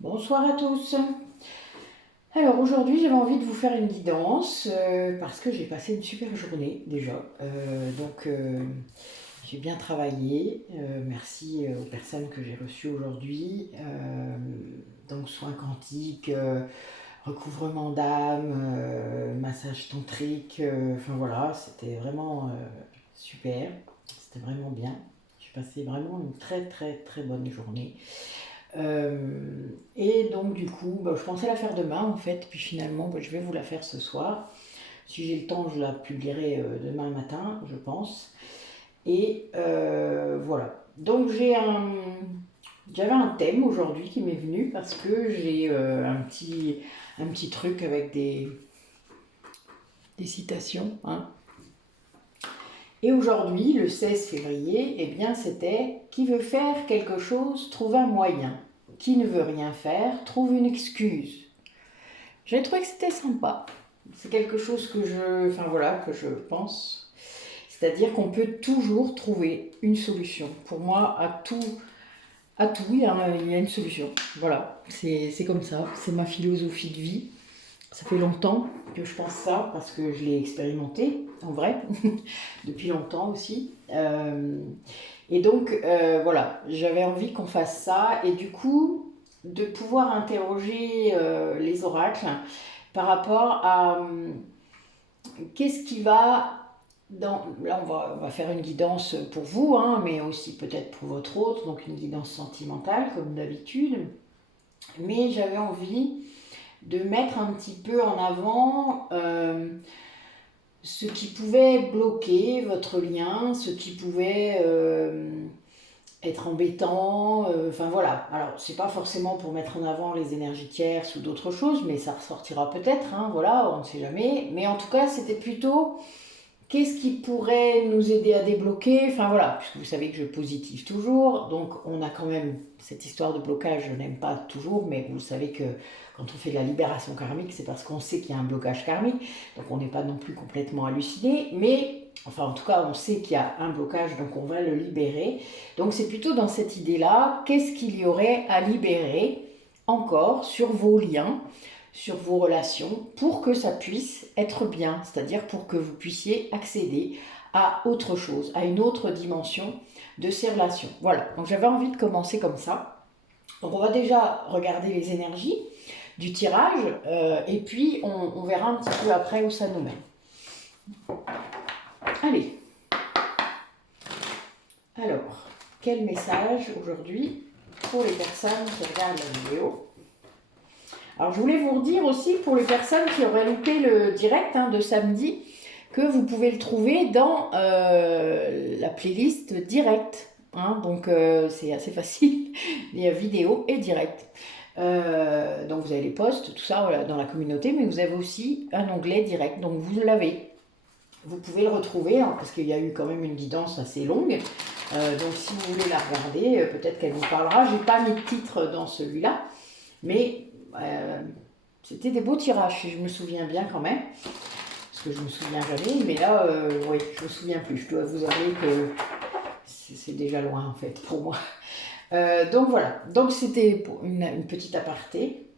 Bonsoir à tous. Alors aujourd'hui j'avais envie de vous faire une guidance parce que j'ai passé une super journée déjà. J'ai bien travaillé. Merci aux personnes que j'ai reçues aujourd'hui. Donc soins quantiques, recouvrement d'âme, massage tantrique. Enfin voilà, c'était vraiment super. C'était vraiment bien. J'ai passé vraiment une très très très bonne journée. Et donc du coup, je pensais la faire demain en fait, puis finalement je vais vous la faire ce soir. Si j'ai le temps, je la publierai demain matin, je pense. Et voilà. Donc j'avais un thème aujourd'hui qui m'est venu parce que j'ai un petit truc avec des citations, hein. Et aujourd'hui, le 16 février, eh bien, c'était « Qui veut faire quelque chose, trouve un moyen. Qui ne veut rien faire, trouve une excuse. » J'ai trouvé que c'était sympa. C'est quelque chose que je pense. C'est-à-dire qu'on peut toujours trouver une solution. Pour moi, à tout, il y a une solution. Voilà, c'est comme ça. C'est ma philosophie de vie. Ça fait longtemps que je pense ça parce que je l'ai expérimenté en vrai, depuis longtemps aussi. Voilà, j'avais envie qu'on fasse ça et du coup de pouvoir interroger les oracles par rapport à qu'est-ce qui va là on va faire une guidance pour vous, hein, mais aussi peut-être pour votre autre, donc une guidance sentimentale comme d'habitude. Mais j'avais envie de mettre un petit peu en avant ce qui pouvait bloquer votre lien, ce qui pouvait être embêtant, enfin voilà. Alors c'est pas forcément pour mettre en avant les énergies tierces ou d'autres choses, mais ça ressortira peut-être, hein, voilà, on ne sait jamais. Mais en tout cas, c'était plutôt qu'est-ce qui pourrait nous aider à débloquer? Enfin voilà, puisque vous savez que je positive toujours, donc on a quand même cette histoire de blocage, je n'aime pas toujours, mais vous savez que quand on fait de la libération karmique, c'est parce qu'on sait qu'il y a un blocage karmique, donc on n'est pas non plus complètement halluciné, mais enfin en tout cas on sait qu'il y a un blocage, donc on va le libérer. Donc c'est plutôt dans cette idée-là, qu'est-ce qu'il y aurait à libérer encore sur vos liens, sur vos relations pour que ça puisse être bien, c'est-à-dire pour que vous puissiez accéder à autre chose, à une autre dimension de ces relations. Voilà, donc j'avais envie de commencer comme ça. Donc on va déjà regarder les énergies du tirage et puis on verra un petit peu après où ça nous mène. Allez, alors, quel message aujourd'hui pour les personnes qui regardent la vidéo? Alors je voulais vous redire aussi pour les personnes qui auraient loupé le direct de samedi que vous pouvez le trouver dans la playlist direct. Donc c'est assez facile, il y a vidéo et direct. Donc vous avez les posts, tout ça voilà, dans la communauté, mais vous avez aussi un onglet direct, donc vous l'avez. Vous pouvez le retrouver parce qu'il y a eu quand même une guidance assez longue. Donc si vous voulez la regarder, peut-être qu'elle vous parlera. J'ai pas mis de titre dans celui-là, mais c'était des beaux tirages, si je me souviens bien quand même. Parce que je me souviens jamais, mais là, oui, je me souviens plus. Je dois vous avouer que c'est déjà loin en fait pour moi. Donc voilà, donc c'était une petite aparté.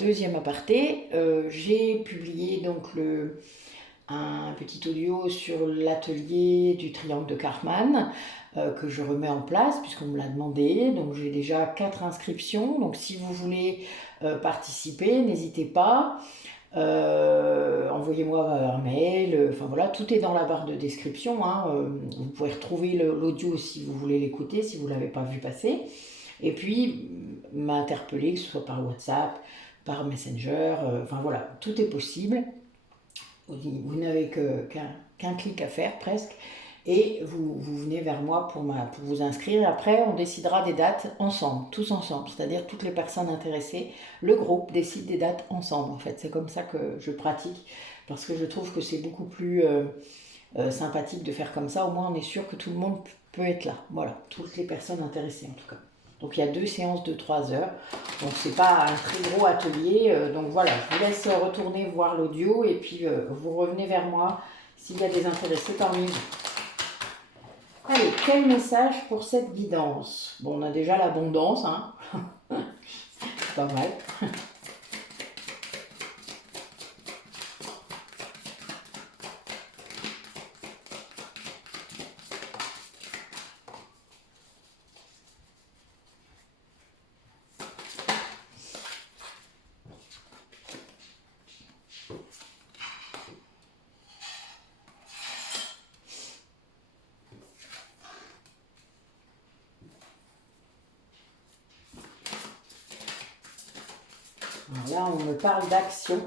Deuxième aparté, j'ai publié donc un petit audio sur l'atelier du triangle de Karman que je remets en place puisqu'on me l'a demandé. Donc j'ai déjà 4 inscriptions. Donc si vous voulez participer, n'hésitez pas. Envoyez-moi un mail. Enfin voilà, tout est dans la barre de description. Vous pouvez retrouver l'audio si vous voulez l'écouter, si vous ne l'avez pas vu passer. Et puis m'interpeller, que ce soit par WhatsApp, par Messenger. Enfin voilà, tout est possible. Vous n'avez qu'un clic à faire presque et vous venez vers moi pour vous inscrire. Après, on décidera des dates ensemble, tous ensemble, c'est-à-dire toutes les personnes intéressées. Le groupe décide des dates ensemble, en fait. C'est comme ça que je pratique parce que je trouve que c'est beaucoup plus sympathique de faire comme ça. Au moins, on est sûr que tout le monde peut être là. Voilà, toutes les personnes intéressées en tout cas. Donc il y a 2 séances de 3 heures. Donc c'est pas un très gros atelier. Donc voilà, je vous laisse retourner voir l'audio et puis vous revenez vers moi s'il y a des intéressés parmi vous. Allez, quel message pour cette guidance? Bon, on a déjà l'abondance, c'est pas mal. Alors là, on me parle d'action,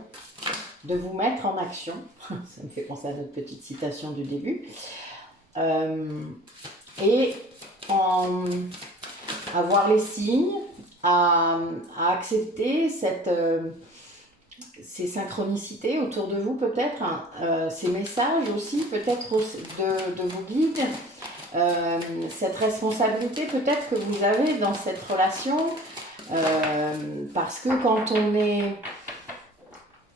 de vous mettre en action. Ça me fait penser à notre petite citation du début. Et à voir les signes, à accepter ces synchronicités autour de vous peut-être, hein, ces messages aussi peut-être de vos guides, cette responsabilité peut-être que vous avez dans cette relation, parce que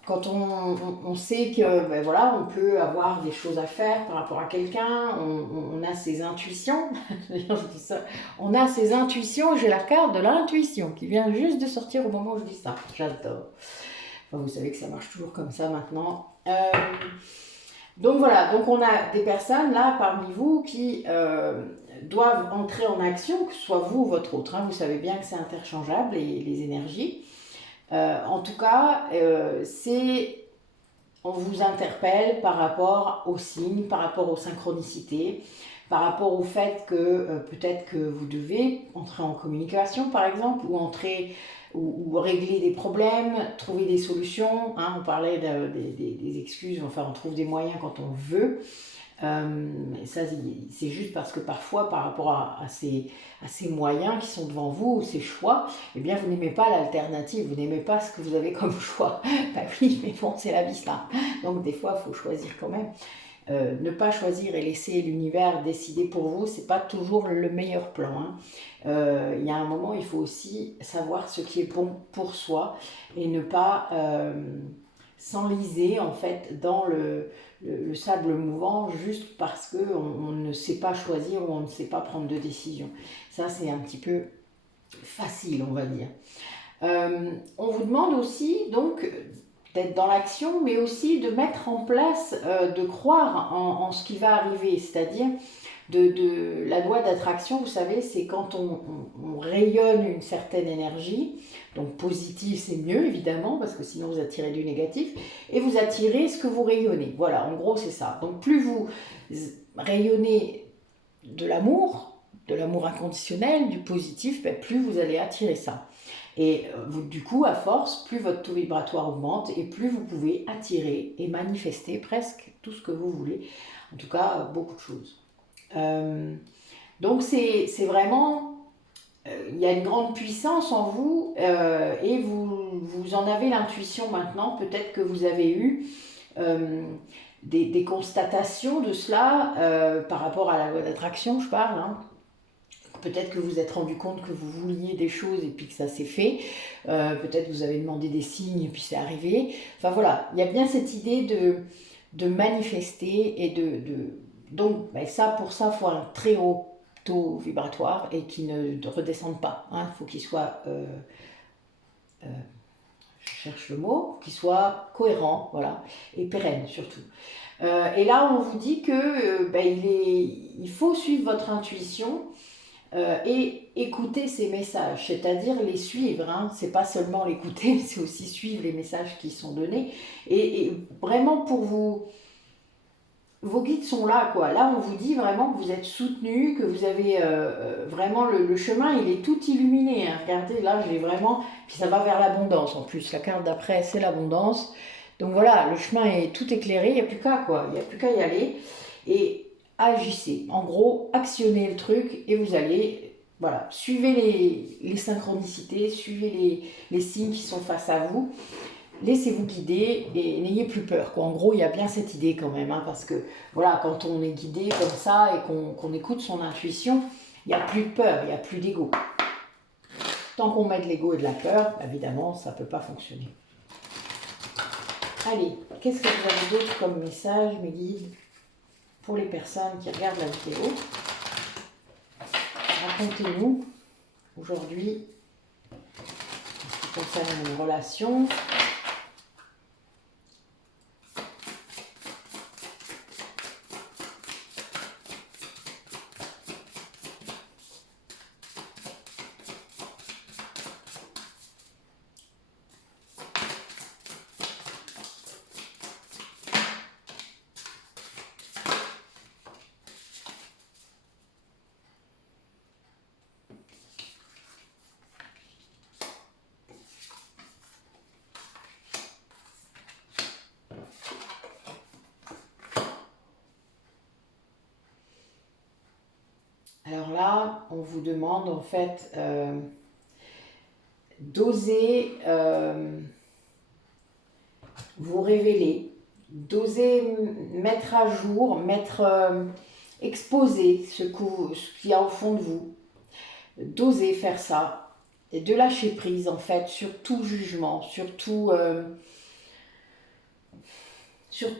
quand on sait que ben voilà, on peut avoir des choses à faire par rapport à quelqu'un, on a ses intuitions, je dis ça, on a ses intuitions, j'ai la carte de l'intuition qui vient juste de sortir au moment où je dis ça, j'adore. Enfin, vous savez que ça marche toujours comme ça maintenant. Donc voilà, donc on a des personnes là parmi vous qui doivent entrer en action, que ce soit vous ou votre autre, hein, vous savez bien que c'est interchangeable les énergies. En tout cas, on vous interpelle par rapport aux signes, par rapport aux synchronicités, par rapport au fait que peut-être que vous devez entrer en communication par exemple, ou régler des problèmes, trouver des solutions, hein, on parlait des excuses, enfin on trouve des moyens quand on veut. Ça c'est juste parce que parfois par rapport à ces moyens qui sont devant vous, ces choix, eh bien vous n'aimez pas l'alternative, vous n'aimez pas ce que vous avez comme choix. Bah oui, mais bon, c'est la vie ça. Donc des fois il faut choisir quand même. Ne pas choisir et laisser l'univers décider pour vous, c'est pas toujours le meilleur plan, hein. Il y a un moment, il faut aussi savoir ce qui est bon pour soi et ne pas s'enliser en fait dans le sable mouvant juste parce qu'on ne sait pas choisir ou on ne sait pas prendre de décision. Ça, c'est un petit peu facile, on va dire. On vous demande aussi donc d'être dans l'action, mais aussi de mettre en place, de croire en ce qui va arriver, c'est-à-dire de la loi d'attraction, vous savez, c'est quand on rayonne une certaine énergie, donc positive c'est mieux évidemment, parce que sinon vous attirez du négatif, et vous attirez ce que vous rayonnez. Voilà, en gros c'est ça. Donc plus vous rayonnez de l'amour inconditionnel, du positif, ben, plus vous allez attirer ça. Et du coup, à force, plus votre taux vibratoire augmente et plus vous pouvez attirer et manifester presque tout ce que vous voulez. En tout cas, beaucoup de choses. Donc c'est vraiment, il y a une grande puissance en vous et vous en avez l'intuition maintenant. Peut-être que vous avez eu des constatations de cela par rapport à la loi d'attraction, je parle, hein. Peut-être que vous vous êtes rendu compte que vous vouliez des choses et puis que ça s'est fait. Peut-être que vous avez demandé des signes et puis c'est arrivé. Enfin voilà, il y a bien cette idée de manifester et donc ben pour ça, il faut un très haut taux vibratoire et qui ne redescende pas. Il faut qu'il soit, je cherche le mot, qu'il soit cohérent, voilà, et pérenne surtout. Et là, on vous dit que il faut suivre votre intuition. Et écouter ces messages, c'est-à-dire les suivre, hein. C'est pas seulement l'écouter, c'est aussi suivre les messages qui sont donnés. Et vraiment pour vous, vos guides sont là, quoi. Là, on vous dit vraiment que vous êtes soutenu, que vous avez vraiment le chemin, il est tout illuminé, hein. Regardez, là, j'ai vraiment, puis ça va vers l'abondance en plus. La carte d'après, c'est l'abondance. Donc voilà, le chemin est tout éclairé, il n'y a plus qu'à quoi, il n'y a plus qu'à y aller. Et agissez. En gros, actionnez le truc et vous allez, voilà, suivez les synchronicités, suivez les signes qui sont face à vous. Laissez-vous guider et n'ayez plus peur, quoi. En gros, il y a bien cette idée quand même, hein, parce que voilà, quand on est guidé comme ça et qu'on écoute son intuition, il n'y a plus de peur, il n'y a plus d'ego. Tant qu'on met de l'ego et de la peur, évidemment, ça ne peut pas fonctionner. Allez, qu'est-ce que vous avez d'autre comme message, mes guides, pour les personnes qui regardent la vidéo? Racontez-nous aujourd'hui, parce que concerne une relation. Alors là, on vous demande en fait d'oser vous révéler, d'oser mettre à jour, exposer ce qu'il y a au fond de vous, d'oser faire ça et de lâcher prise en fait sur tout jugement, sur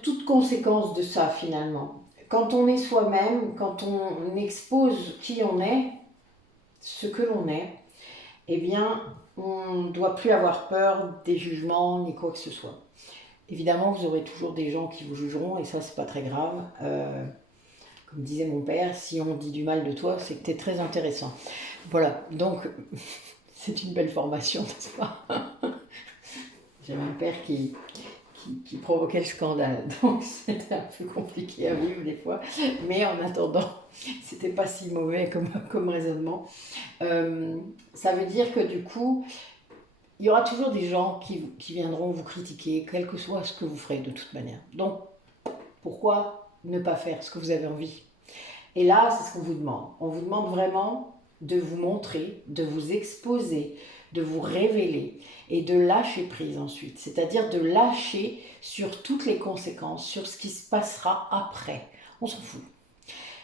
toute conséquence de ça finalement. Quand on est soi-même, quand on expose qui on est, ce que l'on est, eh bien, on ne doit plus avoir peur des jugements ni quoi que ce soit. Évidemment, vous aurez toujours des gens qui vous jugeront et ça, c'est pas très grave. Comme disait mon père, si on dit du mal de toi, c'est que tu es très intéressant. Voilà, donc c'est une belle formation, n'est-ce pas? J'avais un père qui provoquait le scandale, donc c'était un peu compliqué à vivre des fois, mais en attendant, c'était pas si mauvais comme raisonnement. Ça veut dire que du coup, il y aura toujours des gens qui viendront vous critiquer, quel que soit ce que vous ferez de toute manière. Donc, pourquoi ne pas faire ce que vous avez envie? Et là, c'est ce qu'on vous demande. On vous demande vraiment de vous montrer, de vous exposer, de vous révéler et de lâcher prise ensuite. C'est-à-dire de lâcher sur toutes les conséquences, sur ce qui se passera après. On s'en fout.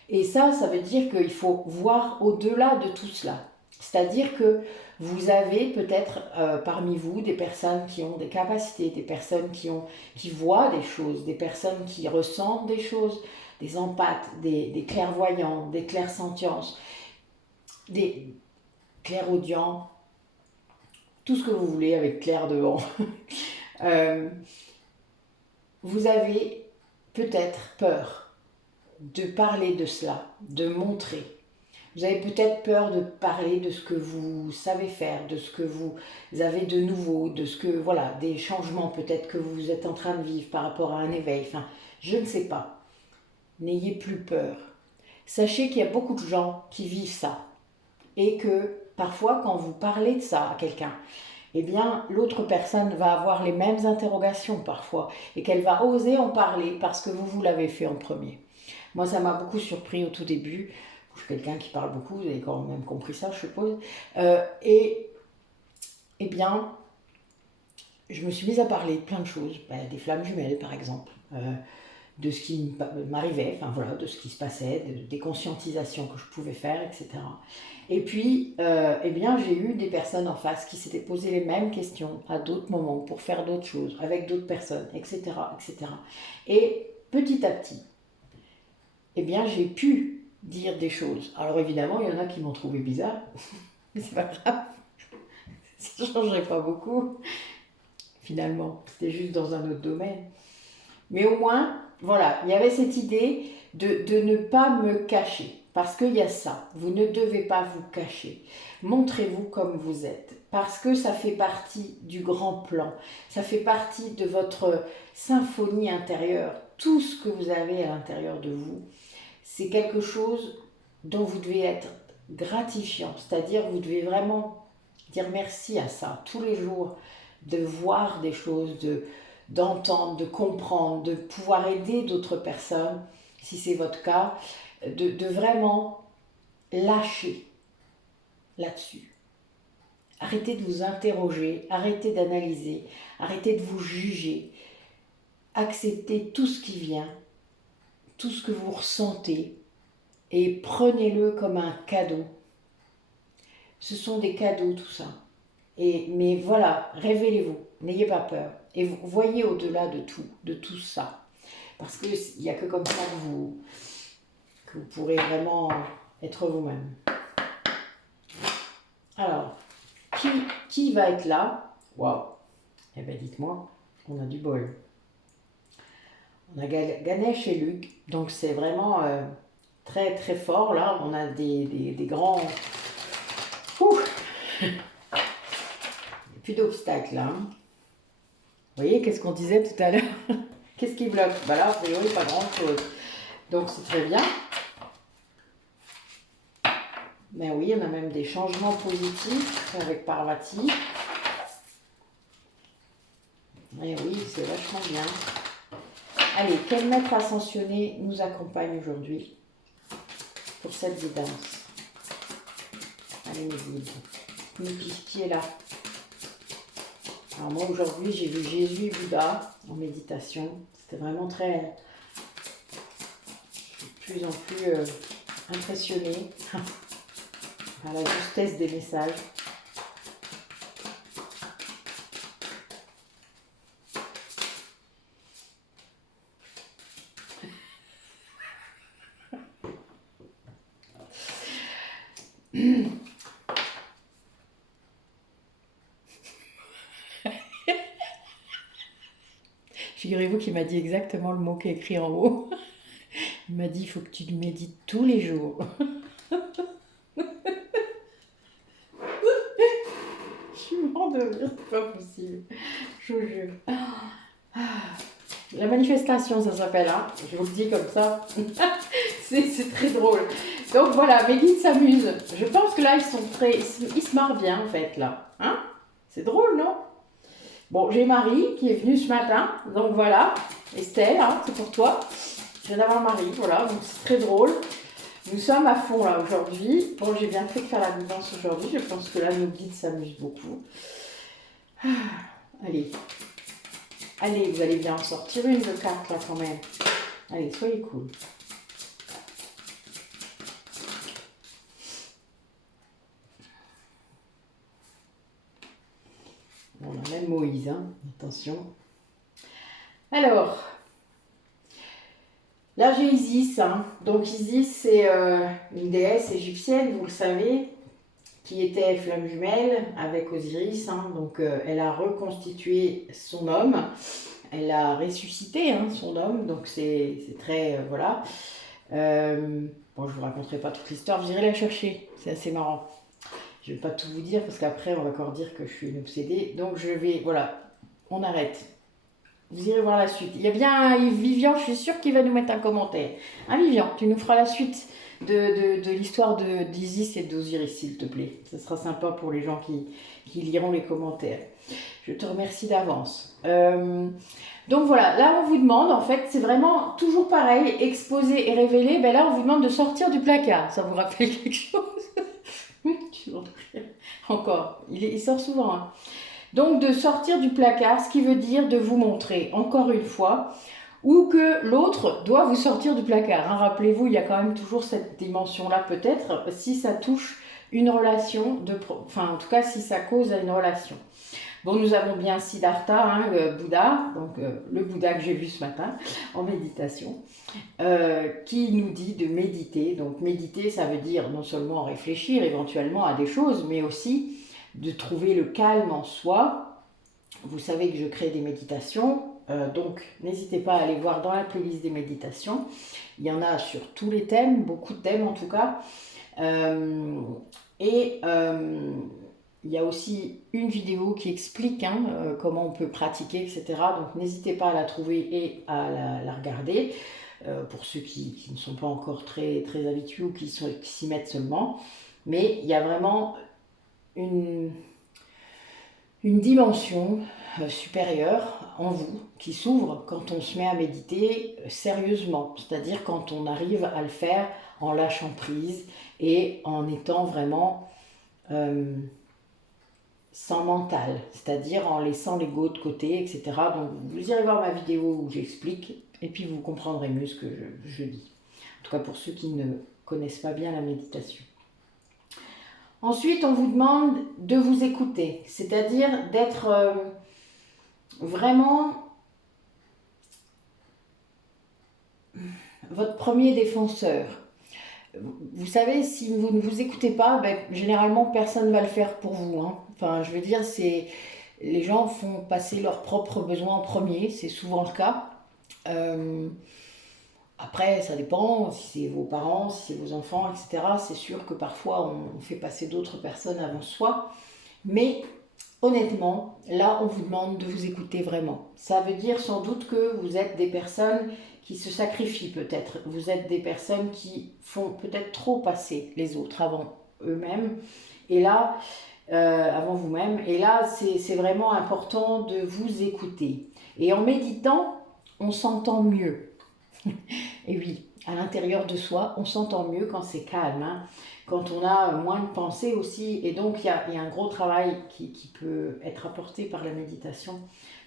Et ça veut dire qu'il faut voir au-delà de tout cela. C'est-à-dire que vous avez peut-être parmi vous des personnes qui ont des capacités, des personnes qui voient des choses, des personnes qui ressentent des choses, des empathes, des clairvoyants, des clairsentiences, des clairaudients, tout ce que vous voulez avec clair devant. Vous avez peut-être peur de parler de cela, de montrer. Vous avez peut-être peur de parler de ce que vous savez faire, de ce que vous avez de nouveau, de ce que, voilà, des changements peut-être que vous êtes en train de vivre par rapport à un éveil. Enfin, je ne sais pas. N'ayez plus peur. Sachez qu'il y a beaucoup de gens qui vivent ça. Et que parfois, quand vous parlez de ça à quelqu'un, eh bien, l'autre personne va avoir les mêmes interrogations parfois. Et qu'elle va oser en parler parce que vous l'avez fait en premier. Moi, ça m'a beaucoup surpris au tout début. Je suis quelqu'un qui parle beaucoup, vous avez quand même compris ça, je suppose. Et eh bien, je me suis mise à parler de plein de choses, des flammes jumelles par exemple, de ce qui m'arrivait, enfin voilà, de ce qui se passait, des conscientisations que je pouvais faire, etc. Et puis, eh bien, j'ai eu des personnes en face qui s'étaient posées les mêmes questions à d'autres moments pour faire d'autres choses, avec d'autres personnes, etc., etc. Et petit à petit, eh bien, j'ai pu dire des choses. Alors évidemment, il y en a qui m'ont trouvé bizarre, mais c'est pas grave, ça ne changerait pas beaucoup. Finalement, c'était juste dans un autre domaine. Mais au moins, voilà, il y avait cette idée de ne pas me cacher. Parce qu'il y a ça, vous ne devez pas vous cacher. Montrez-vous comme vous êtes. Parce que ça fait partie du grand plan. Ça fait partie de votre symphonie intérieure. Tout ce que vous avez à l'intérieur de vous, c'est quelque chose dont vous devez être gratifiant. C'est-à-dire, vous devez vraiment dire merci à ça tous les jours, de voir des choses, d'entendre, de comprendre, de pouvoir aider d'autres personnes, si c'est votre cas, de vraiment lâcher là-dessus. Arrêtez de vous interroger, arrêtez d'analyser, arrêtez de vous juger. Acceptez tout ce qui vient, tout ce que vous ressentez et prenez-le comme un cadeau. Ce sont des cadeaux tout ça. Mais voilà, révélez-vous, n'ayez pas peur. Et vous voyez au-delà de tout ça. Parce qu'il n'y a que comme ça que vous pourrez vraiment être vous-même. Alors, qui va être là Waouh. Eh bien, dites-moi, on a du bol. On a Ganesh et Luc, donc c'est vraiment très très fort là. On a des grands. Ouh, plus d'obstacles là, hein. Vous voyez, qu'est-ce qu'on disait tout à l'heure? Qu'est-ce qui bloque? Bah là, a priori, pas grand-chose. Donc c'est très bien. Mais oui, on a même des changements positifs avec Parvati. Et oui, c'est vachement bien. Allez, quel maître ascensionné nous accompagne aujourd'hui pour cette guidance? Allez, mes guides. Qui est là? Alors moi, aujourd'hui, j'ai vu Jésus et Bouddha en méditation. C'était vraiment très... Je suis de plus en plus impressionnée par la justesse des messages. Figurez-vous qu'il m'a dit exactement le mot qui est écrit en haut. Il m'a dit, il faut que tu médites tous les jours. Je suis mort de rire, c'est pas possible. Je vous jure. La manifestation, ça s'appelle, hein. Je vous le dis comme ça. C'est très drôle. Donc voilà, mes guides s'amusent. Je pense que là, ils se marrent bien, en fait, là. Hein? C'est drôle, non? Bon, j'ai Marie qui est venue ce matin. Donc voilà, Estelle, hein, c'est pour toi. Je viens d'avoir Marie, voilà, donc c'est très drôle. Nous sommes à fond là aujourd'hui. Bon, j'ai bien fait de faire la guidance aujourd'hui. Je pense que là, nos guides s'amusent beaucoup. Allez. Allez, vous allez bien en sortir une de carte là quand même. Allez, soyez cool. On a même Moïse, hein. Attention. Alors, là j'ai Isis, hein. Donc Isis c'est une déesse égyptienne, vous le savez, qui était flamme jumelle avec Osiris, hein. Donc elle a reconstitué son homme, elle a ressuscité, hein, son homme, donc c'est très, voilà. Bon, je vous raconterai pas toute l'histoire, vous irez la chercher, c'est assez marrant. Je vais pas tout vous dire parce qu'après on va encore dire que je suis une obsédée, donc je vais, voilà, on arrête. Vous irez voir la suite. Il y a bien Vivian, je suis sûre qu'il va nous mettre un commentaire. Hein, Vivian, tu nous feras la suite de l'histoire d'Isis et d'Osiris, s'il te plaît. Ce sera sympa pour les gens qui liront les commentaires. Je te remercie d'avance. Donc voilà, là on vous demande, en fait, c'est vraiment toujours pareil, exposer et révéler. Ben là on vous demande de sortir du placard. Ça vous rappelle quelque chose? Encore, il sort souvent, hein. Donc de sortir du placard, ce qui veut dire de vous montrer, encore une fois, ou que l'autre doit vous sortir du placard, hein. Rappelez-vous, il y a quand même toujours cette dimension-là peut-être, si ça touche une relation, enfin en tout cas si ça cause à une relation. Bon, nous avons bien Siddhartha, hein, Bouddha, donc le Bouddha que j'ai vu ce matin en méditation, qui nous dit de méditer. Donc méditer, ça veut dire non seulement réfléchir éventuellement à des choses, mais aussi de trouver le calme en soi. Vous savez que je crée des méditations, donc n'hésitez pas à aller voir dans la playlist des méditations. Il y en a sur tous les thèmes, beaucoup de thèmes en tout cas. Il y a aussi une vidéo qui explique, hein, comment on peut pratiquer, etc. Donc n'hésitez pas à la trouver et à la regarder, pour ceux qui ne sont pas encore très, très habitués ou qui s'y mettent seulement. Mais il y a vraiment une dimension supérieure en vous qui s'ouvre quand on se met à méditer sérieusement, c'est-à-dire quand on arrive à le faire en lâchant prise et en étant vraiment sans mental, c'est-à-dire en laissant l'ego de côté, etc. Donc vous irez voir ma vidéo où j'explique et puis vous comprendrez mieux ce que je dis. En tout cas pour ceux qui ne connaissent pas bien la méditation. Ensuite, on vous demande de vous écouter, c'est-à-dire d'être vraiment votre premier défenseur. Vous savez, si vous ne vous écoutez pas, ben, généralement personne ne va le faire pour vous, hein. Enfin, je veux dire, les gens font passer leurs propres besoins en premier, c'est souvent le cas. Euh, Après, ça dépend, si c'est vos parents, si c'est vos enfants, etc. C'est sûr que parfois on fait passer d'autres personnes avant soi. Mais honnêtement, là, on vous demande de vous écouter vraiment. Ça veut dire sans doute que vous êtes des personnes qui se sacrifient peut-être. Vous êtes des personnes qui font peut-être trop passer les autres avant eux-mêmes. Et là, avant vous-même. Et là, c'est vraiment important de vous écouter. Et en méditant, on s'entend mieux. Et oui, à l'intérieur de soi, on s'entend mieux quand c'est calme, hein, quand on a moins de pensées aussi. Et donc, il y a un gros travail qui peut être apporté par la méditation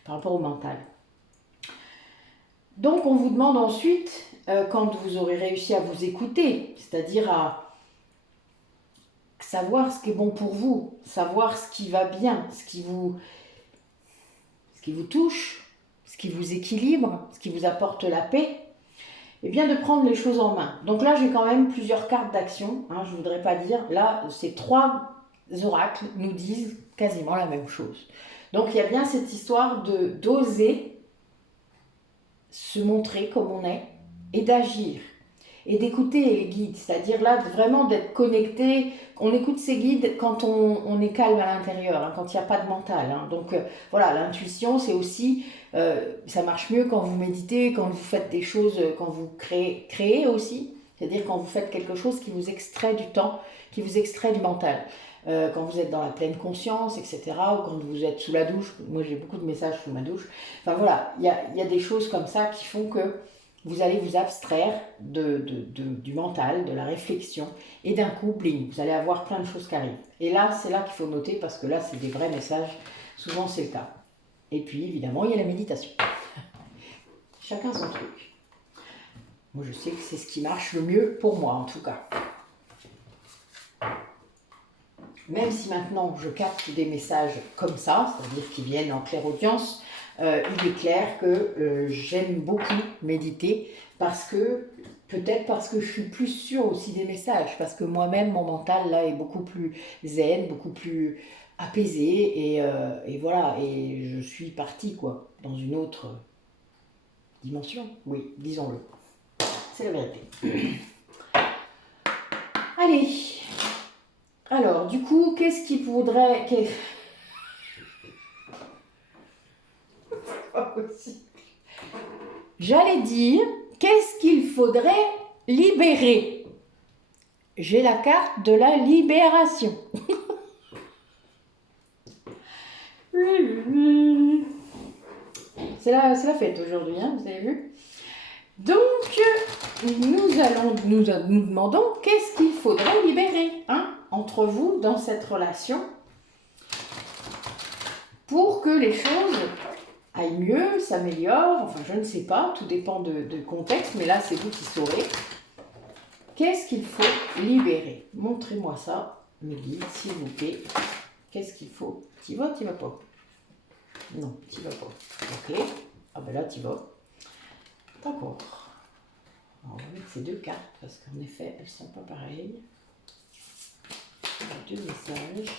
par rapport au mental. Donc, on vous demande ensuite, quand vous aurez réussi à vous écouter, c'est-à-dire à savoir ce qui est bon pour vous, savoir ce qui va bien, ce qui vous touche, ce qui vous équilibre, ce qui vous apporte la paix, et bien de prendre les choses en main. Donc là, j'ai quand même plusieurs cartes d'action, hein, je ne voudrais pas dire. Là, ces 3 oracles nous disent quasiment la même chose. Donc il y a bien cette histoire d'oser se montrer comme on est et d'agir et d'écouter les guides, c'est-à-dire là vraiment d'être connecté. On écoute ces guides quand on est calme à l'intérieur, hein, quand il n'y a pas de mental. Hein. Donc voilà, l'intuition c'est aussi, ça marche mieux quand vous méditez, quand vous faites des choses, quand vous créez aussi, c'est-à-dire quand vous faites quelque chose qui vous extrait du temps, qui vous extrait du mental. Quand vous êtes dans la pleine conscience, etc., ou quand vous êtes sous la douche. Moi j'ai beaucoup de messages sous ma douche. Enfin voilà, il y a des choses comme ça qui font que vous allez vous abstraire du mental, de la réflexion, et d'un coup, bling, vous allez avoir plein de choses qui arrivent. Et là, c'est là qu'il faut noter, parce que là, c'est des vrais messages, souvent c'est le cas. Et puis, évidemment, il y a la méditation. Chacun son truc. Moi, je sais que c'est ce qui marche le mieux pour moi, en tout cas. Même si maintenant, je capte des messages comme ça, c'est-à-dire qui viennent en clairaudience, il est clair que j'aime beaucoup méditer peut-être parce que je suis plus sûre aussi des messages, parce que moi-même, mon mental là est beaucoup plus zen, beaucoup plus apaisé, et voilà, et je suis partie quoi, dans une autre dimension, oui, disons-le. C'est la vérité. Allez, alors du coup, qu'est-ce qu'il faudrait... C'est pas possible. J'allais dire, qu'est-ce qu'il faudrait libérer? J'ai la carte de la libération. C'est la fête aujourd'hui, hein, vous avez vu? Donc, nous demandons qu'est-ce qu'il faudrait libérer, hein, entre vous dans cette relation pour que les choses aillent mieux, s'améliorent, enfin je ne sais pas, tout dépend de contexte, mais là c'est vous qui saurez. Qu'est-ce qu'il faut libérer? Montrez-moi ça, mes guides, s'il vous plaît. Qu'est-ce qu'il faut? T'y vas, t'y vas pas? Non, t'y vas pas. Ok. Ah ben là, t'y vas. D'accord. On va mettre ces 2 cartes parce qu'en effet, elles ne sont pas pareilles. 2 messages.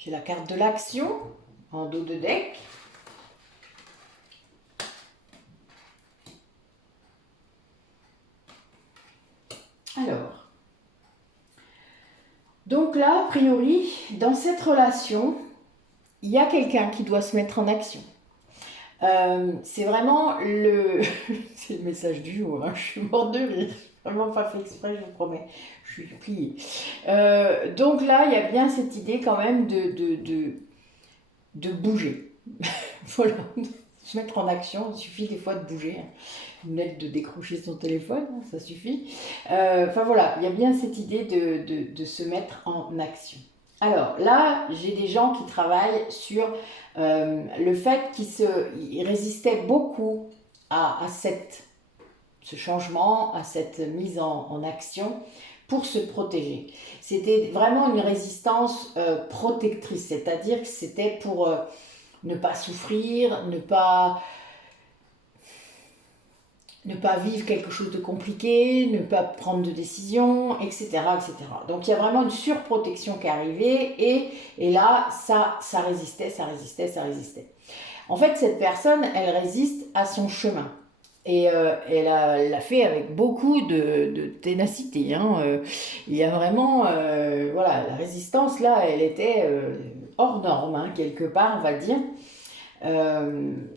J'ai la carte de l'action en dos de deck. Alors, donc là, a priori, dans cette relation, il y a quelqu'un qui doit se mettre en action. C'est vraiment c'est le message du jour, hein. Je suis morte de rire. Vraiment pas fait exprès, je vous promets. Je suis pliée. Donc là, il y a bien cette idée quand même de bouger. Voilà, se mettre en action. Il suffit des fois de bouger. Net de décrocher son téléphone, ça suffit. Enfin voilà, il y a bien cette idée de se mettre en action. Alors là, j'ai des gens qui travaillent sur le fait qu'ils résistaient beaucoup à ce changement, à cette mise en action pour se protéger. C'était vraiment une résistance protectrice, c'est-à-dire que c'était pour ne pas souffrir, ne pas vivre quelque chose de compliqué, ne pas prendre de décision, etc., etc. Donc il y a vraiment une surprotection qui est arrivée et là, ça résistait, ça résistait, ça résistait. En fait, cette personne, elle résiste à son chemin. Et elle l'a fait avec beaucoup de ténacité. Hein. Il y a vraiment, voilà, la résistance là, elle était hors norme, hein, quelque part, on va dire.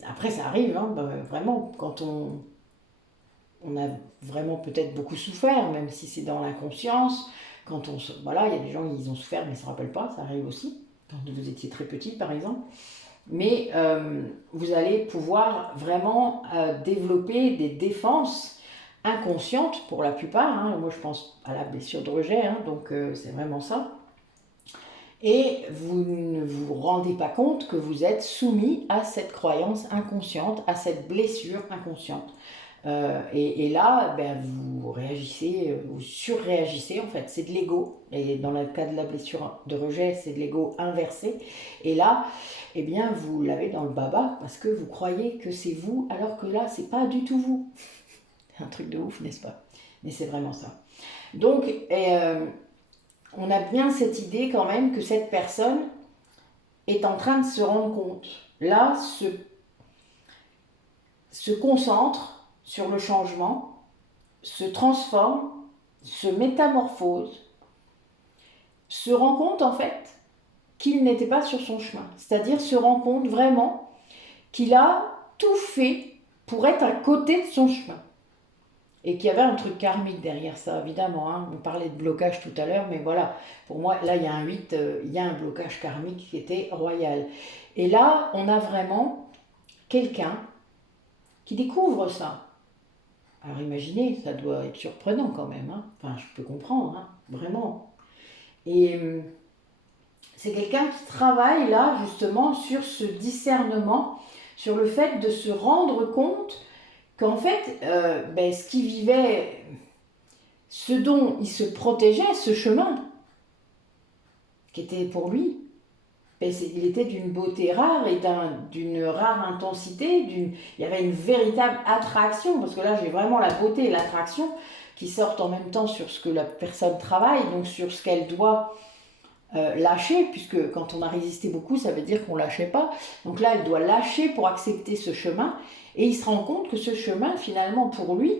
Après, ça arrive, hein, vraiment, quand on a vraiment peut-être beaucoup souffert, même si c'est dans l'inconscience. Voilà, il y a des gens qui ont souffert, mais ils ne se rappellent pas, ça arrive aussi. Quand vous étiez très petit, par exemple. Mais vous allez pouvoir vraiment développer des défenses inconscientes pour la plupart. Hein. Moi, je pense à la blessure de rejet, hein, donc c'est vraiment ça. Et vous ne vous rendez pas compte que vous êtes soumis à cette croyance inconsciente, à cette blessure inconsciente. Et là, ben, vous réagissez, vous surréagissez en fait, c'est de l'ego. Et dans le cas de la blessure de rejet, c'est de l'ego inversé. Et là, eh bien, vous l'avez dans le baba parce que vous croyez que c'est vous, alors que là, c'est pas du tout vous. C'est un truc de ouf, n'est-ce pas? Mais c'est vraiment ça. Donc, on a bien cette idée quand même que cette personne est en train de se rendre compte. Là, se concentre sur le changement, se transforme, se métamorphose, se rend compte en fait qu'il n'était pas sur son chemin. C'est-à-dire se rend compte vraiment qu'il a tout fait pour être à côté de son chemin. Et qu'il y avait un truc karmique derrière ça, évidemment. Hein. On parlait de blocage tout à l'heure, mais voilà, pour moi, là, il y a un 8, il y a un blocage karmique qui était royal. Et là, on a vraiment quelqu'un qui découvre ça. Alors imaginez, ça doit être surprenant quand même. Hein. Enfin, je peux comprendre, hein, vraiment. Et c'est quelqu'un qui travaille là, justement, sur ce discernement, sur le fait de se rendre compte qu'en fait, ce qu'il vivait, ce dont il se protégeait, ce chemin, qui était pour lui, il était d'une beauté rare et d'une rare intensité, il y avait une véritable attraction, parce que là j'ai vraiment la beauté et l'attraction qui sortent en même temps sur ce que la personne travaille, donc sur ce qu'elle doit lâcher, puisque quand on a résisté beaucoup, ça veut dire qu'on ne lâchait pas. Donc là, elle doit lâcher pour accepter ce chemin, et il se rend compte que ce chemin, finalement, pour lui,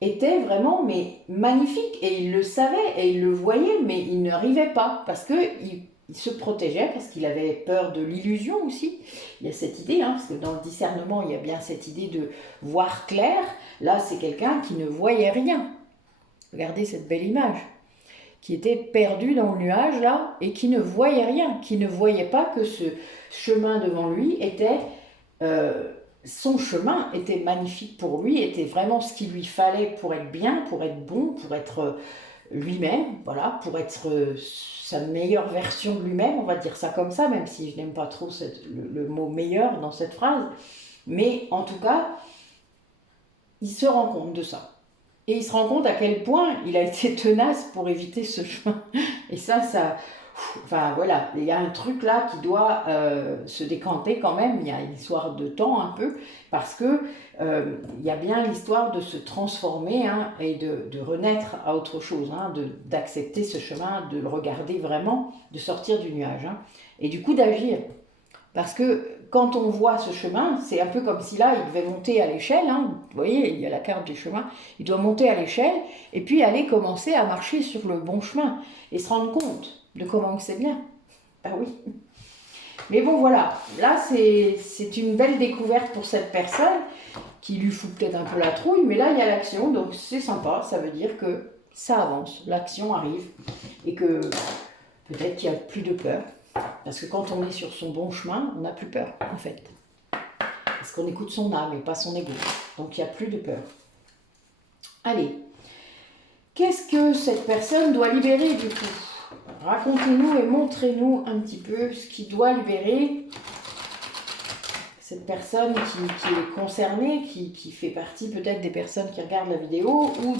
était vraiment magnifique, et il le savait, et il le voyait, mais il n'arrivait pas, parce qu'il se protégeait, parce qu'il avait peur de l'illusion aussi. Il y a cette idée, hein, parce que dans le discernement, il y a bien cette idée de voir clair. Là, c'est quelqu'un qui ne voyait rien. Regardez cette belle image, qui était perdu dans le nuage là, et qui ne voyait rien, qui ne voyait pas que ce chemin devant lui était... son chemin était magnifique pour lui, était vraiment ce qu'il lui fallait pour être bien, pour être bon, pour être lui-même, voilà, pour être sa meilleure version de lui-même, on va dire ça comme ça, même si je n'aime pas trop le mot meilleur dans cette phrase, mais en tout cas, il se rend compte de ça. Et il se rend compte à quel point il a été tenace pour éviter ce chemin. Et ça, enfin voilà, il y a un truc là qui doit se décanter quand même. Il y a une histoire de temps un peu, parce que il y a bien l'histoire de se transformer, hein, et de renaître à autre chose, hein, d'accepter ce chemin, de le regarder vraiment, de sortir du nuage, hein, et du coup d'agir. Parce que quand on voit ce chemin, c'est un peu comme si là, il devait monter à l'échelle. Hein, vous voyez, il y a la carte du chemin. Il doit monter à l'échelle et puis aller commencer à marcher sur le bon chemin et se rendre compte de comment c'est bien. Ah oui. Mais bon, voilà. Là, c'est une belle découverte pour cette personne qui lui fout peut-être un peu la trouille. Mais là, il y a l'action, donc c'est sympa. Ça veut dire que ça avance, l'action arrive et que peut-être qu'il n'y a plus de peur. Parce que quand on est sur son bon chemin, on n'a plus peur, en fait. Parce qu'on écoute son âme et pas son ego. Donc il n'y a plus de peur. Allez. Qu'est-ce que cette personne doit libérer, du coup? racontez-nous et montrez-nous un petit peu ce qui doit libérer cette personne qui est concernée, qui fait partie peut-être des personnes qui regardent la vidéo ou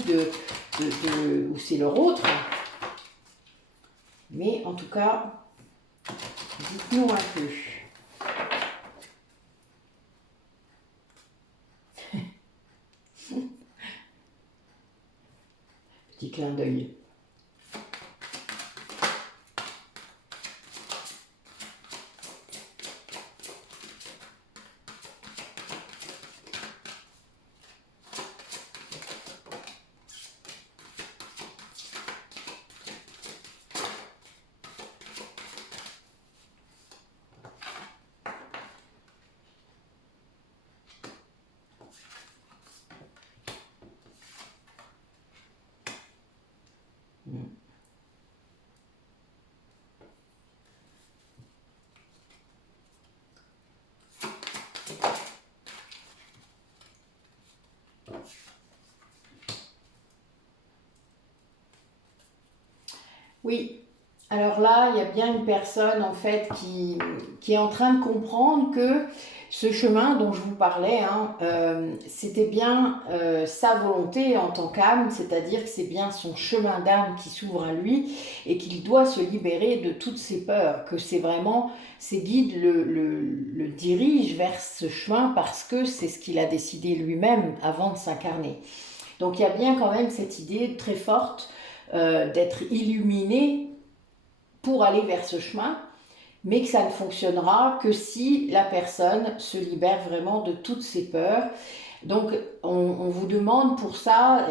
ou c'est leur autre. Mais en tout cas, dites-nous un peu. Petit clin d'œil. Oui, alors là, il y a bien une personne en fait qui est en train de comprendre que ce chemin dont je vous parlais, hein, c'était bien sa volonté en tant qu'âme, c'est-à-dire que c'est bien son chemin d'âme qui s'ouvre à lui et qu'il doit se libérer de toutes ses peurs, que c'est vraiment ses guides le dirigent vers ce chemin parce que c'est ce qu'il a décidé lui-même avant de s'incarner. Donc il y a bien quand même cette idée très forte d'être illuminé pour aller vers ce chemin, mais que ça ne fonctionnera que si la personne se libère vraiment de toutes ses peurs. Donc on vous demande pour ça,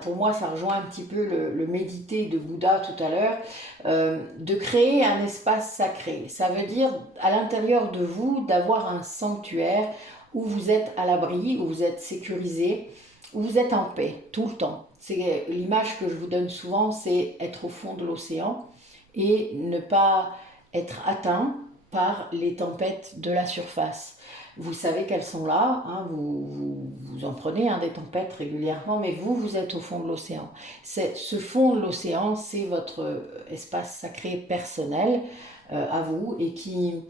pour moi ça rejoint un petit peu le méditer de Bouddha tout à l'heure, de créer un espace sacré. Ça veut dire à l'intérieur de vous d'avoir un sanctuaire où vous êtes à l'abri, où vous êtes sécurisé, où vous êtes en paix tout le temps. C'est l'image que je vous donne souvent, c'est être au fond de l'océan et ne pas être atteint par les tempêtes de la surface. Vous savez qu'elles sont là, hein, vous en prenez des tempêtes régulièrement, mais vous êtes au fond de l'océan. Ce fond de l'océan, c'est votre espace sacré personnel à vous et qui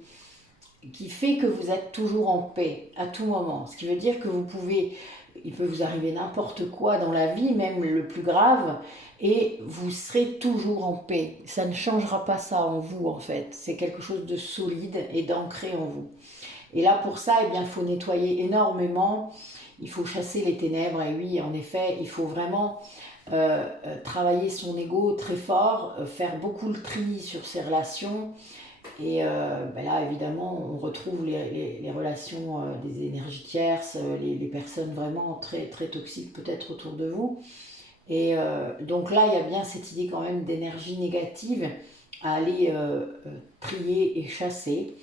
fait que vous êtes toujours en paix à tout moment. Ce qui veut dire que il peut vous arriver n'importe quoi dans la vie, même le plus grave, et vous serez toujours en paix. Ça ne changera pas ça en vous, en fait. C'est quelque chose de solide et d'ancré en vous. Et là, pour ça, il faut nettoyer énormément. Il faut chasser les ténèbres. Et oui, en effet, il faut vraiment travailler son ego très fort, faire beaucoup le tri sur ses relations. Et là, évidemment, on retrouve les relations des énergies tierces, les personnes vraiment très, très toxiques peut-être autour de vous. Et donc là, il y a bien cette idée quand même d'énergie négative à aller trier et chasser.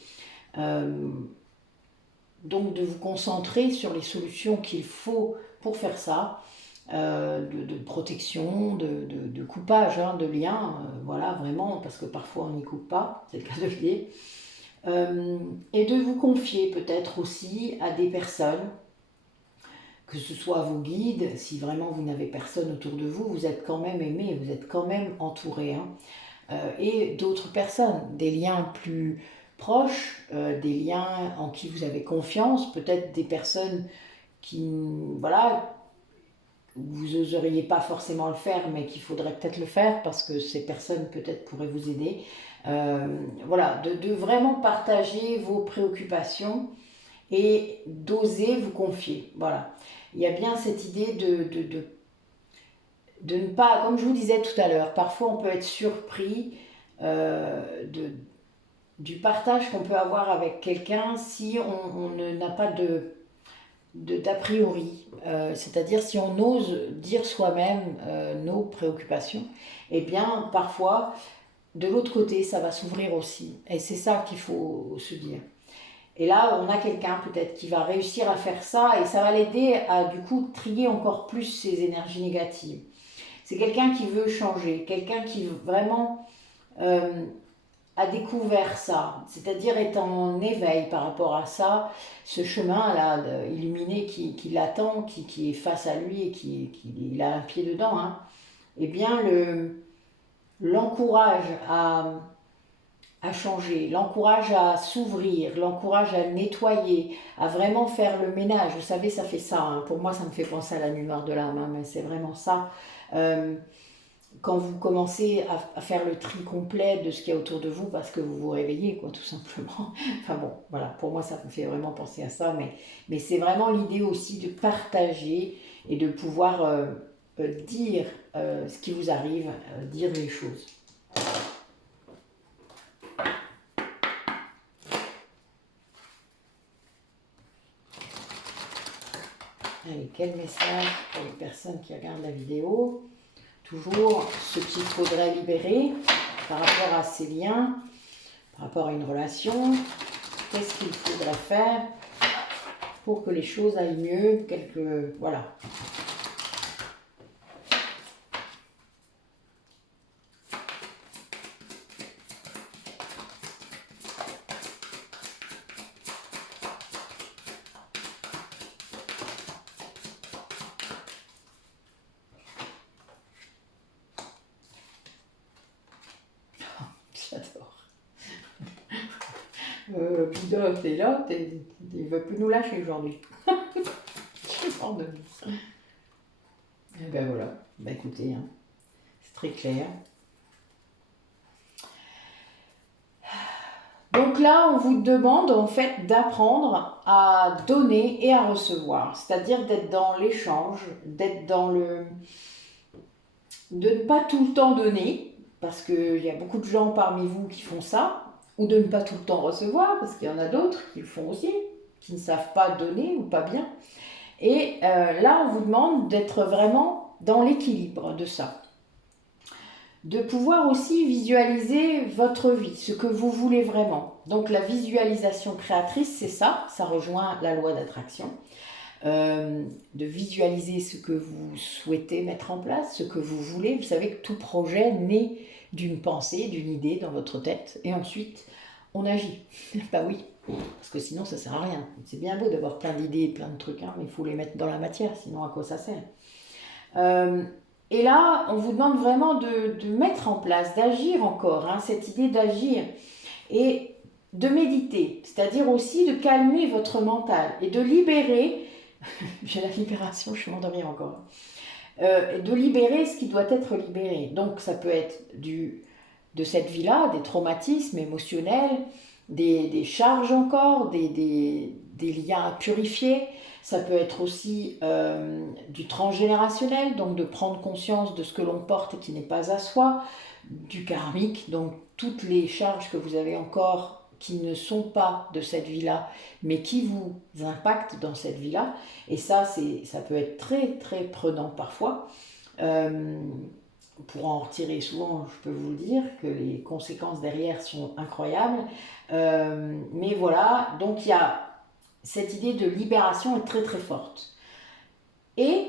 Donc de vous concentrer sur les solutions qu'il faut pour faire ça, de protection, de coupage, de lien, voilà, vraiment, parce que parfois on n'y coupe pas, c'est le cas de le dire. Et de vous confier peut-être aussi à des personnes, que ce soit vos guides, si vraiment vous n'avez personne autour de vous, vous êtes quand même aimé, vous êtes quand même entouré, et d'autres personnes, des liens plus proches, des liens en qui vous avez confiance, peut-être des personnes qui, voilà, vous n'oseriez pas forcément le faire, mais qu'il faudrait peut-être le faire parce que ces personnes peut-être pourraient vous aider. Voilà, de vraiment partager vos préoccupations et d'oser vous confier. Voilà. Il y a bien cette idée de ne pas, comme je vous disais tout à l'heure, parfois on peut être surpris du partage qu'on peut avoir avec quelqu'un si on n'a pas d'a priori, c'est-à-dire si on ose dire soi-même nos préoccupations, eh bien parfois de l'autre côté ça va s'ouvrir aussi, et c'est ça qu'il faut se dire. Et là on a quelqu'un peut-être qui va réussir à faire ça et ça va l'aider à du coup trier encore plus ses énergies négatives. C'est quelqu'un qui veut changer, quelqu'un qui vraiment a découvert ça, c'est-à-dire est en éveil par rapport à ça, ce chemin-là illuminé qui l'attend, qui est face à lui et il a un pied dedans, eh bien l'encourage à changer, l'encourage à s'ouvrir, l'encourage à nettoyer, à vraiment faire le ménage. Vous savez, ça fait ça, hein. Pour moi, ça me fait penser à la nuit noire de l'âme, hein, mais c'est vraiment ça. Euh, Quand vous commencez à faire le tri complet de ce qu'il y a autour de vous parce que vous vous réveillez, quoi, tout simplement. Enfin bon, voilà, pour moi, ça me fait vraiment penser à ça, mais c'est vraiment l'idée aussi de partager et de pouvoir dire ce qui vous arrive, dire les choses. Allez, quel message pour les personnes qui regardent la vidéo? Toujours ce qu'il faudrait libérer par rapport à ces liens, par rapport à une relation. Qu'est-ce qu'il faudrait faire pour que les choses aillent mieux? Voilà. J'adore. Bouddha, t'es là, il ne veut plus nous lâcher aujourd'hui. Je suis hors de nous. Et ben voilà, ben écoutez, hein, c'est très clair. Donc là, on vous demande en fait d'apprendre à donner et à recevoir, c'est-à-dire d'être dans l'échange, d'être dans le... de ne pas tout le temps donner, parce qu'il y a beaucoup de gens parmi vous qui font ça, ou de ne pas tout le temps recevoir, parce qu'il y en a d'autres qui le font aussi, qui ne savent pas donner ou pas bien. Et là, on vous demande d'être vraiment dans l'équilibre de ça. De pouvoir aussi visualiser votre vie, ce que vous voulez vraiment. Donc la visualisation créatrice, c'est ça, ça rejoint la loi d'attraction. De visualiser ce que vous souhaitez mettre en place, ce que vous voulez. Vous savez que tout projet naît d'une pensée, d'une idée dans votre tête, et ensuite on agit. Bah oui, parce que sinon ça sert à rien. C'est bien beau d'avoir plein d'idées, plein de trucs, hein, mais il faut les mettre dans la matière, sinon à quoi ça sert? Et là, on vous demande vraiment de mettre en place, d'agir encore, hein, cette idée d'agir et de méditer, c'est-à-dire aussi de calmer votre mental et de libérer, j'ai la libération, je suis m'endormir encore, de libérer ce qui doit être libéré. Donc ça peut être de cette vie-là, des traumatismes émotionnels, des charges encore, des liens à purifier. Ça peut être aussi du transgénérationnel, donc de prendre conscience de ce que l'on porte et qui n'est pas à soi, du karmique, donc toutes les charges que vous avez encore qui ne sont pas de cette vie-là, mais qui vous impactent dans cette vie-là. Et ça peut être très très prenant parfois. Pour en retirer souvent, je peux vous le dire, que les conséquences derrière sont incroyables. Mais voilà, donc il y a cette idée de libération est très très forte. Et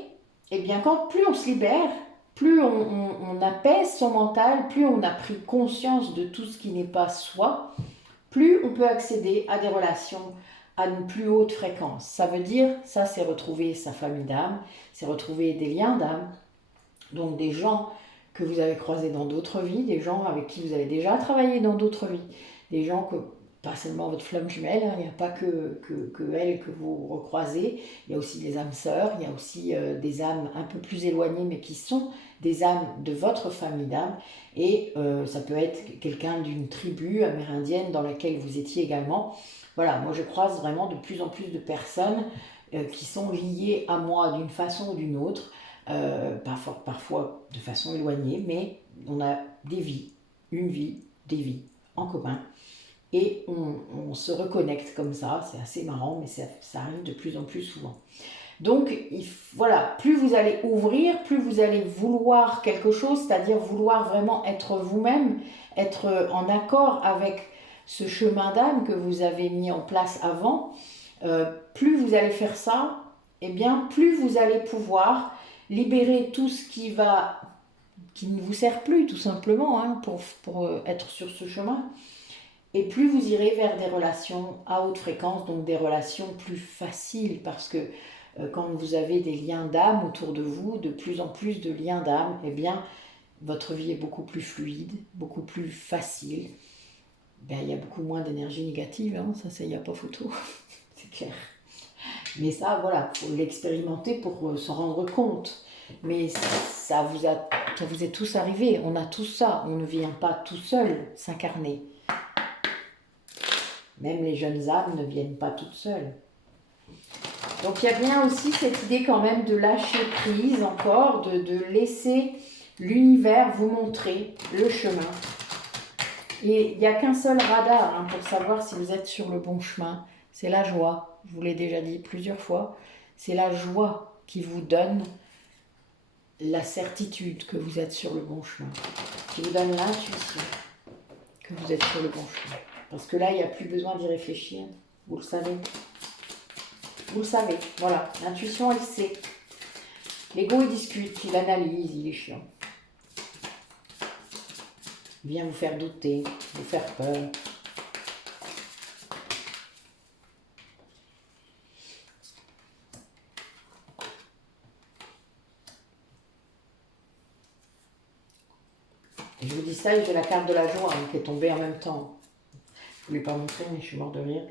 eh bien, plus on se libère, plus on apaise son mental, plus on a pris conscience de tout ce qui n'est pas soi, plus on peut accéder à des relations à une plus haute fréquence. Ça veut dire, ça c'est retrouver sa famille d'âme, c'est retrouver des liens d'âme, donc des gens que vous avez croisés dans d'autres vies, des gens avec qui vous avez déjà travaillé dans d'autres vies, des gens que, pas seulement votre flamme jumelle, hein, il n'y a pas que elle que vous recroisez, il y a aussi des âmes sœurs, il y a aussi des âmes un peu plus éloignées, mais qui sont des âmes de votre famille d'âmes, et ça peut être quelqu'un d'une tribu amérindienne dans laquelle vous étiez également. Voilà, moi je croise vraiment de plus en plus de personnes qui sont liées à moi d'une façon ou d'une autre, parfois de façon éloignée, mais on a des vies, une vie, des vies en commun. Et on se reconnecte comme ça, c'est assez marrant, mais ça arrive de plus en plus souvent. Donc voilà, plus vous allez ouvrir, plus vous allez vouloir quelque chose, c'est-à-dire vouloir vraiment être vous-même, être en accord avec ce chemin d'âme que vous avez mis en place avant, plus vous allez faire ça, eh bien plus vous allez pouvoir libérer tout ce qui ne vous sert plus tout simplement, hein, pour être sur ce chemin. Et plus vous irez vers des relations à haute fréquence, donc des relations plus faciles, parce que quand vous avez des liens d'âme autour de vous, de plus en plus de liens d'âme, eh bien, votre vie est beaucoup plus fluide, beaucoup plus facile. Ben, il y a beaucoup moins d'énergie négative, hein, ça, il n'y a pas photo, c'est clair. Mais ça, voilà, il faut l'expérimenter pour s'en rendre compte. Mais ça vous est tous arrivé, on a tout ça, on ne vient pas tout seul s'incarner. Même les jeunes âmes ne viennent pas toutes seules. Donc il y a bien aussi cette idée quand même de lâcher prise encore, de laisser l'univers vous montrer le chemin. Et il n'y a qu'un seul radar hein, pour savoir si vous êtes sur le bon chemin, c'est la joie. Je vous l'ai déjà dit plusieurs fois, c'est la joie qui vous donne la certitude que vous êtes sur le bon chemin, qui vous donne l'intuition que vous êtes sur le bon chemin. Parce que là, il n'y a plus besoin d'y réfléchir, vous le savez. Vous le savez, voilà, l'intuition, elle sait. L'ego, il discute, il analyse, il est chiant. Il vient vous faire douter, vous faire peur. Et je vous dis ça, j'ai la carte de la joie hein, qui est tombée en même temps. Je ne voulais pas montrer, mais je suis morte de rire.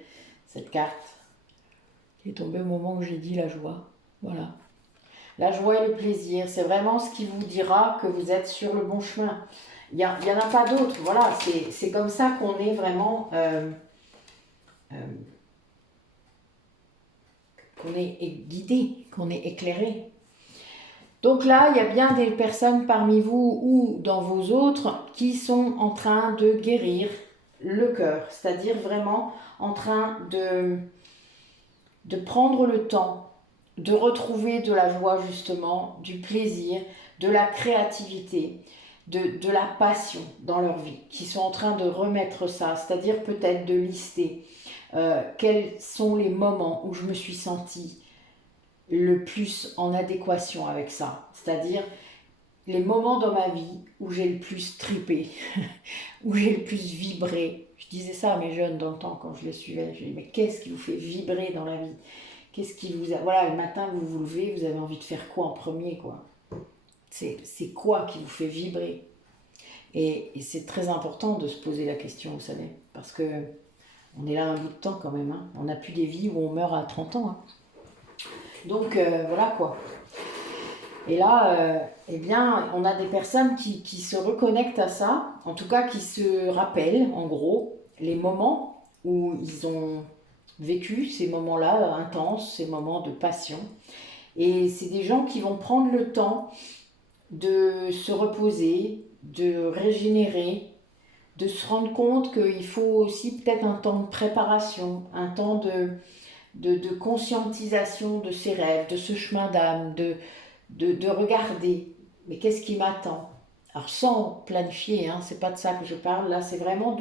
Cette carte qui est tombée au moment où j'ai dit la joie. Voilà. La joie et le plaisir, c'est vraiment ce qui vous dira que vous êtes sur le bon chemin. Il n'y en a pas d'autre. Voilà, c'est comme ça qu'on est vraiment... qu'on est guidé, qu'on est éclairé. Donc là, il y a bien des personnes parmi vous ou dans vos autres qui sont en train de guérir le cœur, c'est-à-dire vraiment en train de prendre le temps de retrouver de la joie justement, du plaisir, de la créativité, de la passion dans leur vie, qui sont en train de remettre ça, c'est-à-dire peut-être de lister quels sont les moments où je me suis sentie le plus en adéquation avec ça, c'est-à-dire les moments dans ma vie où j'ai le plus tripé, où j'ai le plus vibré. Je disais ça à mes jeunes dans le temps quand je les suivais, je disais mais qu'est-ce qui vous fait vibrer dans la vie? Qu'est-ce qui vous a... Voilà, le matin vous vous levez, vous avez envie de faire quoi en premier quoi? C'est quoi qui vous fait vibrer? Et c'est très important de se poser la question, vous savez, parce que on est là un bout de temps quand même, hein. On n'a plus des vies où on meurt à 30 ans. Hein. Donc voilà quoi. Et là, eh bien, on a des personnes qui se reconnectent à ça, en tout cas qui se rappellent, en gros, les moments où ils ont vécu ces moments-là intenses, ces moments de passion. Et c'est des gens qui vont prendre le temps de se reposer, de régénérer, de se rendre compte qu'il faut aussi peut-être un temps de préparation, un temps de conscientisation de ses rêves, de ce chemin d'âme, de regarder, mais qu'est-ce qui m'attend? Alors sans planifier, hein, c'est pas de ça que je parle, là c'est vraiment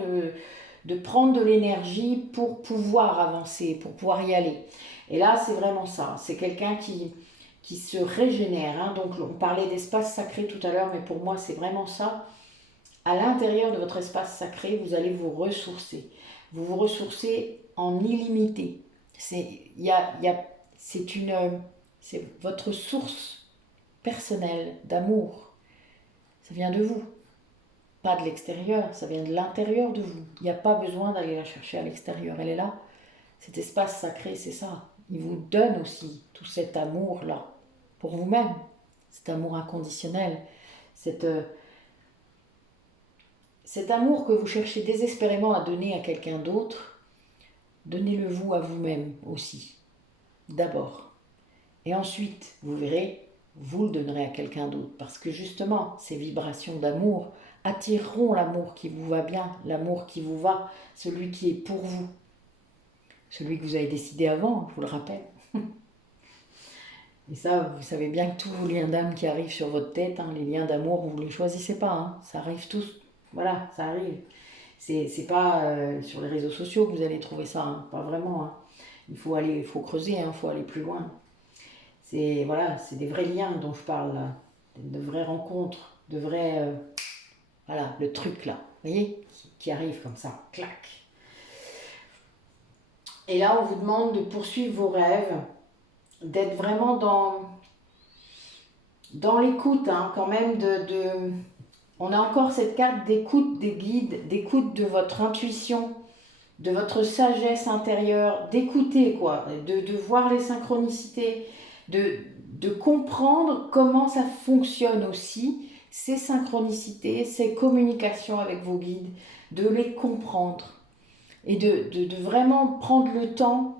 de prendre de l'énergie pour pouvoir avancer, pour pouvoir y aller. Et là c'est vraiment ça, c'est quelqu'un qui se régénère, hein. Donc on parlait d'espace sacré tout à l'heure, mais pour moi c'est vraiment ça. À l'intérieur de votre espace sacré, vous allez vous ressourcer. Vous vous ressourcez en illimité. C'est votre source personnelle d'amour. Ça vient de vous, pas de l'extérieur, ça vient de l'intérieur de vous. Il n'y a pas besoin d'aller la chercher à l'extérieur, elle est là. Cet espace sacré, c'est ça. Il vous donne aussi tout cet amour-là, pour vous-même, cet amour inconditionnel, cet amour que vous cherchez désespérément à donner à quelqu'un d'autre, donnez-le vous à vous-même aussi, d'abord. Et ensuite, vous verrez, vous le donnerez à quelqu'un d'autre. Parce que justement, ces vibrations d'amour attireront l'amour qui vous va bien, l'amour qui vous va, celui qui est pour vous. Celui que vous avez décidé avant, je vous le rappelle. Et ça, vous savez bien que tous vos liens d'âme qui arrivent sur votre tête, hein, les liens d'amour, vous ne les choisissez pas. Hein, ça arrive tous. Voilà, ça arrive. C'est pas sur les réseaux sociaux que vous allez trouver ça, hein, pas vraiment. Hein. Il faut creuser, il faut aller plus loin. C'est des vrais liens dont je parle, là. De vraies rencontres, de vrais... voilà, le truc là, vous voyez, qui arrive comme ça, clac. Et là, on vous demande de poursuivre vos rêves, d'être vraiment dans l'écoute, hein, quand même, on a encore cette carte d'écoute des guides, d'écoute de votre intuition, de votre sagesse intérieure, d'écouter quoi, de voir les synchronicités, de comprendre comment ça fonctionne aussi, ces synchronicités, ces communications avec vos guides, de les comprendre et de vraiment prendre le temps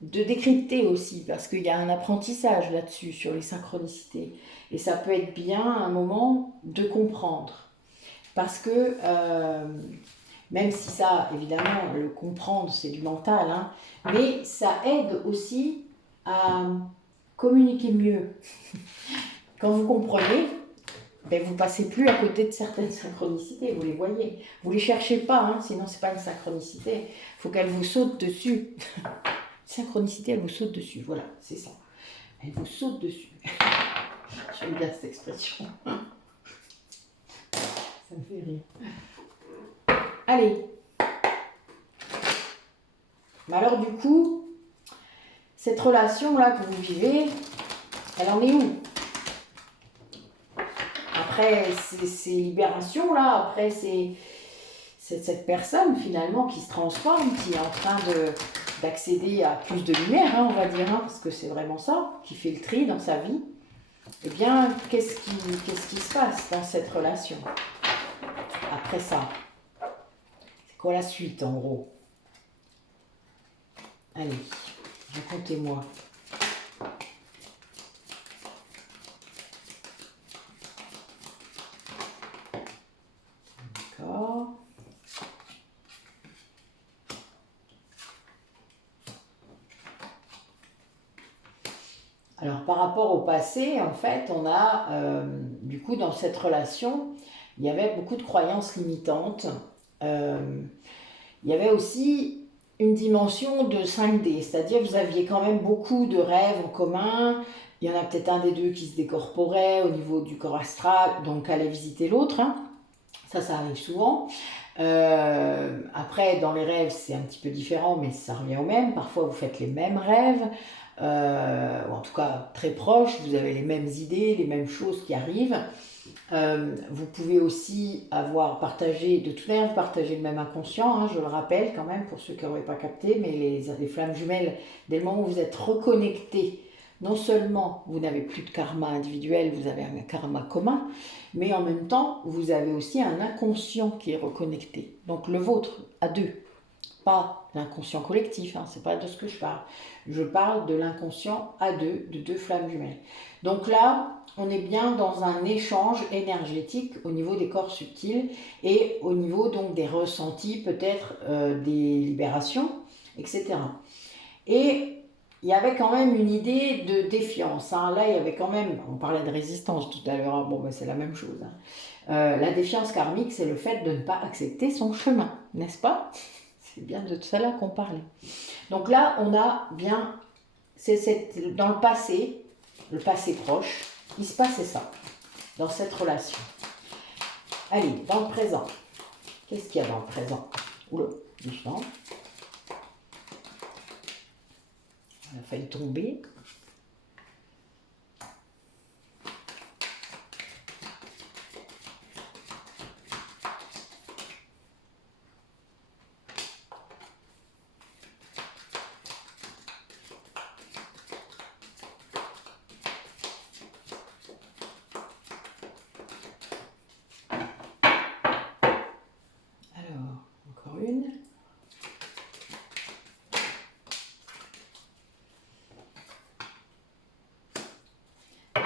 de décrypter aussi, parce qu'il y a un apprentissage là-dessus, sur les synchronicités. Et ça peut être bien un moment de comprendre. Parce que, même si ça, évidemment, le comprendre, c'est du mental, hein, mais ça aide aussi à communiquer mieux. Quand vous comprenez, ben vous passez plus à côté de certaines synchronicités, vous les voyez. Vous les cherchez pas, hein, sinon c'est pas une synchronicité. Il faut qu'elle vous saute dessus. Synchronicité, elle vous saute dessus, voilà, c'est ça. Elle vous saute dessus. J'aime bien cette expression. Ça me fait rire. Allez. Mais alors du coup, cette relation-là que vous vivez, elle en est où? Après ces libérations-là, après c'est cette personne finalement qui se transforme, qui est en train d'accéder à plus de lumière, hein, on va dire, hein, parce que c'est vraiment ça, qui fait le tri dans sa vie. Eh bien, qu'est-ce qui se passe dans cette relation après ça? C'est quoi la suite en gros? Allez, racontez-moi. D'accord. Alors par rapport au passé, en fait, on a, du coup, dans cette relation, il y avait beaucoup de croyances limitantes. Il y avait aussi une dimension de 5D, c'est-à-dire vous aviez quand même beaucoup de rêves en commun. Il y en a peut-être un des deux qui se décorporait au niveau du corps astral, donc allait visiter l'autre, hein. Ça arrive souvent. Après, dans les rêves, c'est un petit peu différent, mais ça revient au même. Parfois, vous faites les mêmes rêves, ou en tout cas très proches, vous avez les mêmes idées, les mêmes choses qui arrivent. Vous pouvez aussi avoir partagé, de toute manière, vous partagez le même inconscient, hein, je le rappelle quand même, pour ceux qui n'auraient pas capté, mais les flammes jumelles, dès le moment où vous êtes reconnectés, non seulement vous n'avez plus de karma individuel, vous avez un karma commun, mais en même temps, vous avez aussi un inconscient qui est reconnecté. Donc le vôtre, à deux. Pas l'inconscient collectif, hein, c'est pas de ce que je parle. Je parle de l'inconscient à deux, de deux flammes jumelles. Donc là, on est bien dans un échange énergétique au niveau des corps subtils et au niveau donc des ressentis, peut-être des libérations, etc. Et il y avait quand même une idée de défiance, hein. Là, il y avait quand même, on parlait de résistance tout à l'heure, bon, ben, c'est la même chose, hein. La défiance karmique, c'est le fait de ne pas accepter son chemin, n'est-ce pas? C'est bien de cela qu'on parlait. Donc là, on a bien, dans le passé proche, il se passait ça, dans cette relation. Allez, dans le présent. Qu'est-ce qu'il y a dans le présent? Oula, doucement. On a failli tomber.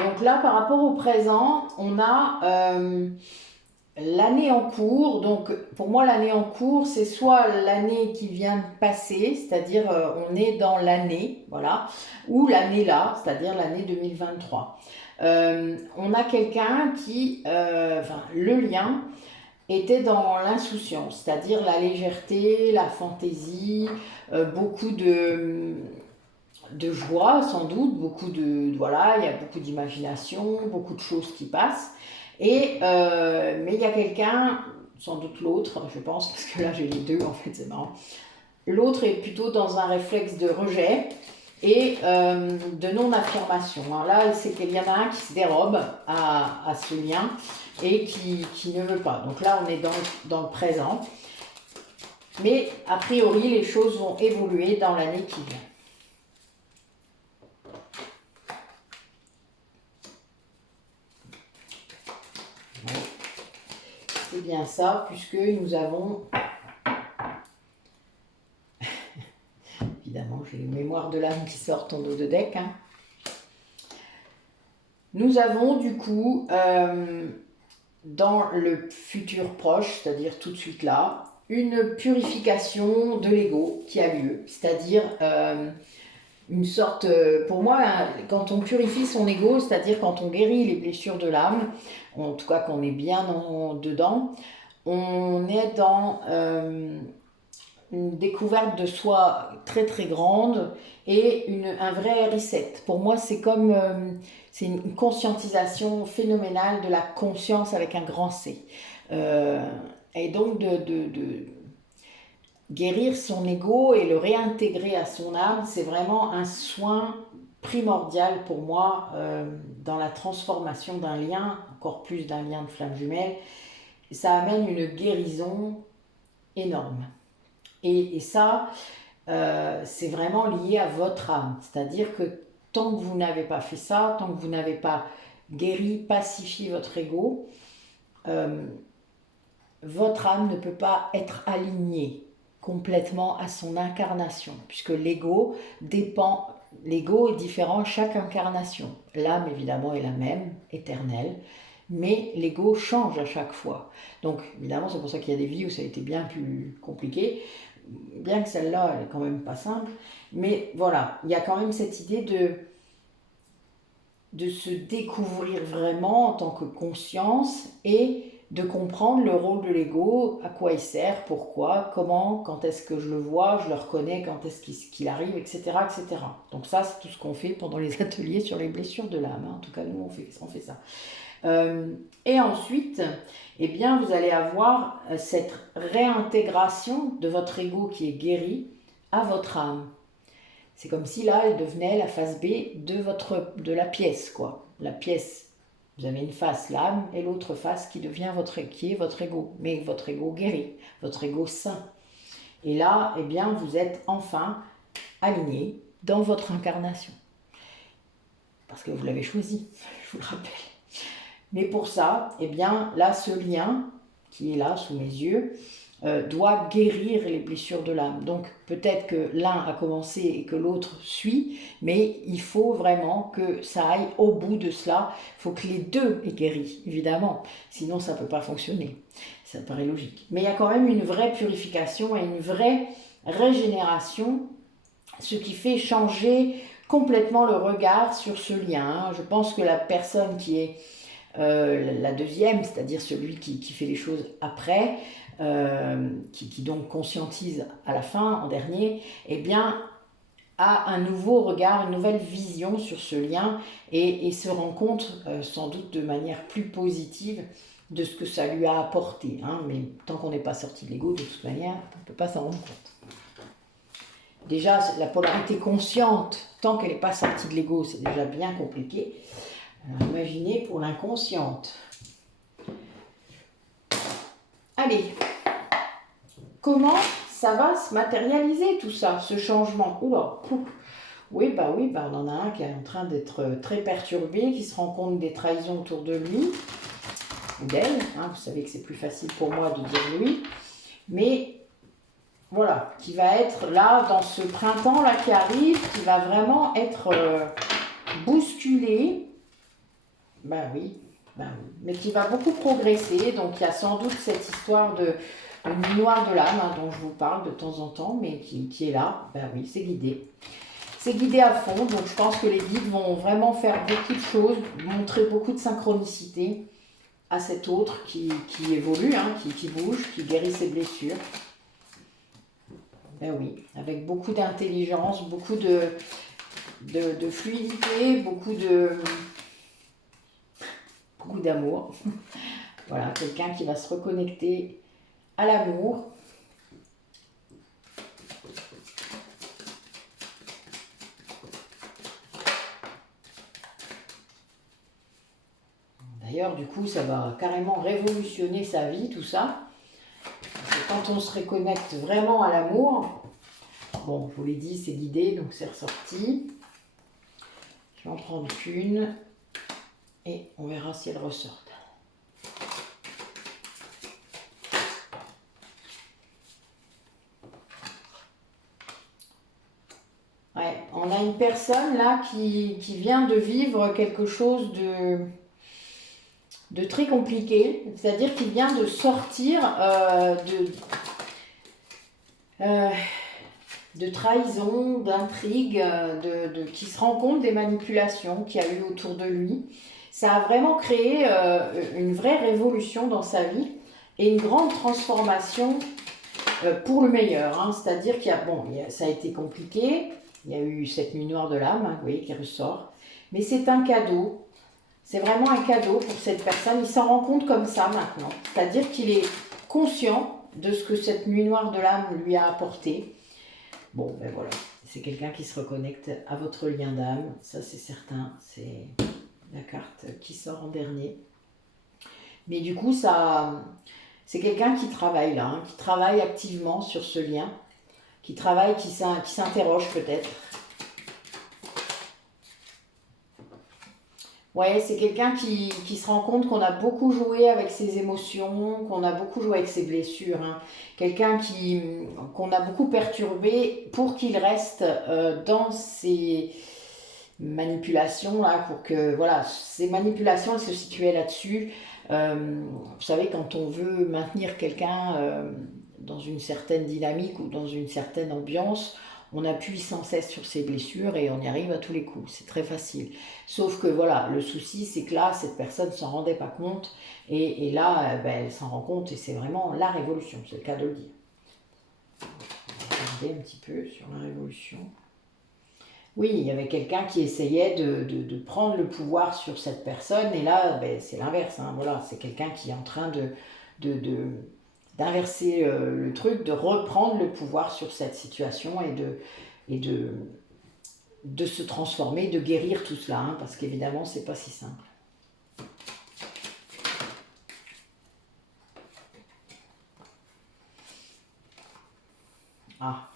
Donc là, par rapport au présent, on a l'année en cours. Donc pour moi, l'année en cours, c'est soit l'année qui vient de passer, c'est-à-dire on est dans l'année, voilà, ou l'année là, c'est-à-dire l'année 2023. On a quelqu'un qui, le lien était dans l'insouciance, c'est-à-dire la légèreté, la fantaisie, beaucoup de joie sans doute, voilà, il y a beaucoup d'imagination, beaucoup de choses qui passent. Mais il y a quelqu'un, sans doute l'autre, je pense, parce que là j'ai les deux en fait, c'est marrant. L'autre est plutôt dans un réflexe de rejet et de non-affirmation. Hein. Là, c'est qu'il y en a un qui se dérobe à ce lien et qui ne veut pas. Donc là, on est dans le présent. Mais a priori, les choses vont évoluer dans l'année qui vient. C'est bien ça, puisque nous avons... Évidemment, j'ai les mémoires de l'âme qui sortent en dos de deck. Hein. Nous avons du coup, dans le futur proche, c'est-à-dire tout de suite là, une purification de l'ego qui a lieu. C'est-à-dire une sorte, pour moi, hein, quand on purifie son ego, c'est-à-dire quand on guérit les blessures de l'âme, en tout cas qu'on est bien dedans, on est dans une découverte de soi très très grande et un vrai reset. Pour moi, c'est comme c'est une conscientisation phénoménale de la conscience avec un grand C. Et donc de guérir son ego et le réintégrer à son âme, c'est vraiment un soin primordial pour moi dans la transformation d'un lien, encore plus d'un lien de flamme jumelle. Ça amène une guérison énorme. Et ça, c'est vraiment lié à votre âme. C'est-à-dire que tant que vous n'avez pas fait ça, tant que vous n'avez pas guéri, pacifié votre ego, votre âme ne peut pas être alignée complètement à son incarnation, puisque l'ego dépend, l'ego est différent à chaque incarnation. L'âme, évidemment, est la même, éternelle, mais l'ego change à chaque fois. Donc, évidemment, c'est pour ça qu'il y a des vies où ça a été bien plus compliqué, bien que celle-là, elle est quand même pas simple, mais voilà, il y a quand même cette idée de se découvrir vraiment en tant que conscience et de comprendre le rôle de l'ego, à quoi il sert, pourquoi, comment, quand est-ce que je le vois, je le reconnais, quand est-ce qu'il arrive, etc., etc. Donc ça, c'est tout ce qu'on fait pendant les ateliers sur les blessures de l'âme. Hein. En tout cas, nous, on fait ça. Et ensuite, eh bien, vous allez avoir cette réintégration de votre ego qui est guéri à votre âme. C'est comme si là, elle devenait la face B de la pièce, quoi. La pièce, vous avez une face, l'âme, et l'autre face qui est votre ego, mais votre ego guéri, votre ego sain. Et là, eh bien, vous êtes enfin aligné dans votre incarnation. Parce que vous l'avez choisi, je vous le rappelle. Mais pour ça, eh bien, là, ce lien qui est là sous mes yeux doit guérir les blessures de l'âme. Donc peut-être que l'un a commencé et que l'autre suit, mais il faut vraiment que ça aille au bout de cela. Il faut que les deux aient guéri, évidemment. Sinon, ça ne peut pas fonctionner. Ça paraît logique. Mais il y a quand même une vraie purification et une vraie régénération, ce qui fait changer complètement le regard sur ce lien. Je pense que la personne qui est la deuxième, c'est-à-dire celui qui fait les choses après, qui donc conscientise à la fin, en dernier, eh bien, a un nouveau regard, une nouvelle vision sur ce lien et se rend compte sans doute de manière plus positive de ce que ça lui a apporté. Hein. Mais tant qu'on n'est pas sorti de l'ego, de toute manière, on ne peut pas s'en rendre compte. Déjà, la polarité consciente, tant qu'elle n'est pas sortie de l'ego, c'est déjà bien compliqué. Alors, imaginez pour l'inconsciente. Allez, comment ça va se matérialiser tout ça, ce changement? Oula, oui, on en a un qui est en train d'être très perturbé, qui se rend compte des trahisons autour de lui, ou d'elle. Hein, vous savez que c'est plus facile pour moi de dire lui. Mais voilà, qui va être là, dans ce printemps-là qui arrive, qui va vraiment être bousculé. Ben oui, mais qui va beaucoup progresser. Donc il y a sans doute cette histoire de nuit noire de l'âme dont je vous parle de temps en temps, mais qui est là. Ben oui, c'est guidé. C'est guidé à fond, donc je pense que les guides vont vraiment faire beaucoup de choses, montrer beaucoup de synchronicité à cet autre qui évolue, hein, qui bouge, qui guérit ses blessures. Ben oui, avec beaucoup d'intelligence, beaucoup de fluidité, beaucoup d'amour. Voilà, quelqu'un qui va se reconnecter à l'amour. D'ailleurs, du coup, ça va carrément révolutionner sa vie, tout ça. Parce que quand on se reconnecte vraiment à l'amour, bon, je vous l'ai dit, c'est guidé, donc c'est ressorti. Je vais en prendre qu'une et on verra si elle ressort. Ouais, on a une personne là qui vient de vivre quelque chose de très compliqué, c'est-à-dire qu'il vient de sortir de trahison, d'intrigue, qui se rend compte des manipulations qu'il y a eu autour de lui. Ça a vraiment créé une vraie révolution dans sa vie et une grande transformation pour le meilleur. Hein. C'est-à-dire qu'il y a, bon, ça a été compliqué, il y a eu cette nuit noire de l'âme, hein, vous voyez, qui ressort, mais c'est un cadeau. C'est vraiment un cadeau pour cette personne. Il s'en rend compte comme ça maintenant. C'est-à-dire qu'il est conscient de ce que cette nuit noire de l'âme lui a apporté. Bon, ben voilà. C'est quelqu'un qui se reconnecte à votre lien d'âme. Ça, c'est certain. C'est la carte qui sort en dernier. Mais du coup, ça, c'est quelqu'un qui travaille là, hein, qui travaille activement sur ce lien, qui travaille, qui s'interroge peut-être. Ouais, c'est quelqu'un qui se rend compte qu'on a beaucoup joué avec ses émotions, qu'on a beaucoup joué avec ses blessures. Hein. Quelqu'un qu'on a beaucoup perturbé pour qu'il reste dans ses manipulations, là, pour que, voilà, ces manipulations, elles se situaient là-dessus. Vous savez, quand on veut maintenir quelqu'un dans une certaine dynamique ou dans une certaine ambiance, on appuie sans cesse sur ses blessures et on y arrive à tous les coups. C'est très facile. Sauf que voilà, le souci, c'est que là, cette personne ne s'en rendait pas compte. Et là, ben, elle s'en rend compte et c'est vraiment la révolution. C'est le cas de le dire. On va regarder un petit peu sur la révolution. Oui, il y avait quelqu'un qui essayait de prendre le pouvoir sur cette personne. Et là, ben, c'est l'inverse. Hein, voilà, c'est quelqu'un qui est en train d'inverser le truc, de reprendre le pouvoir sur cette situation et de se transformer, de guérir tout cela, hein, parce qu'évidemment, c'est pas si simple. Ah,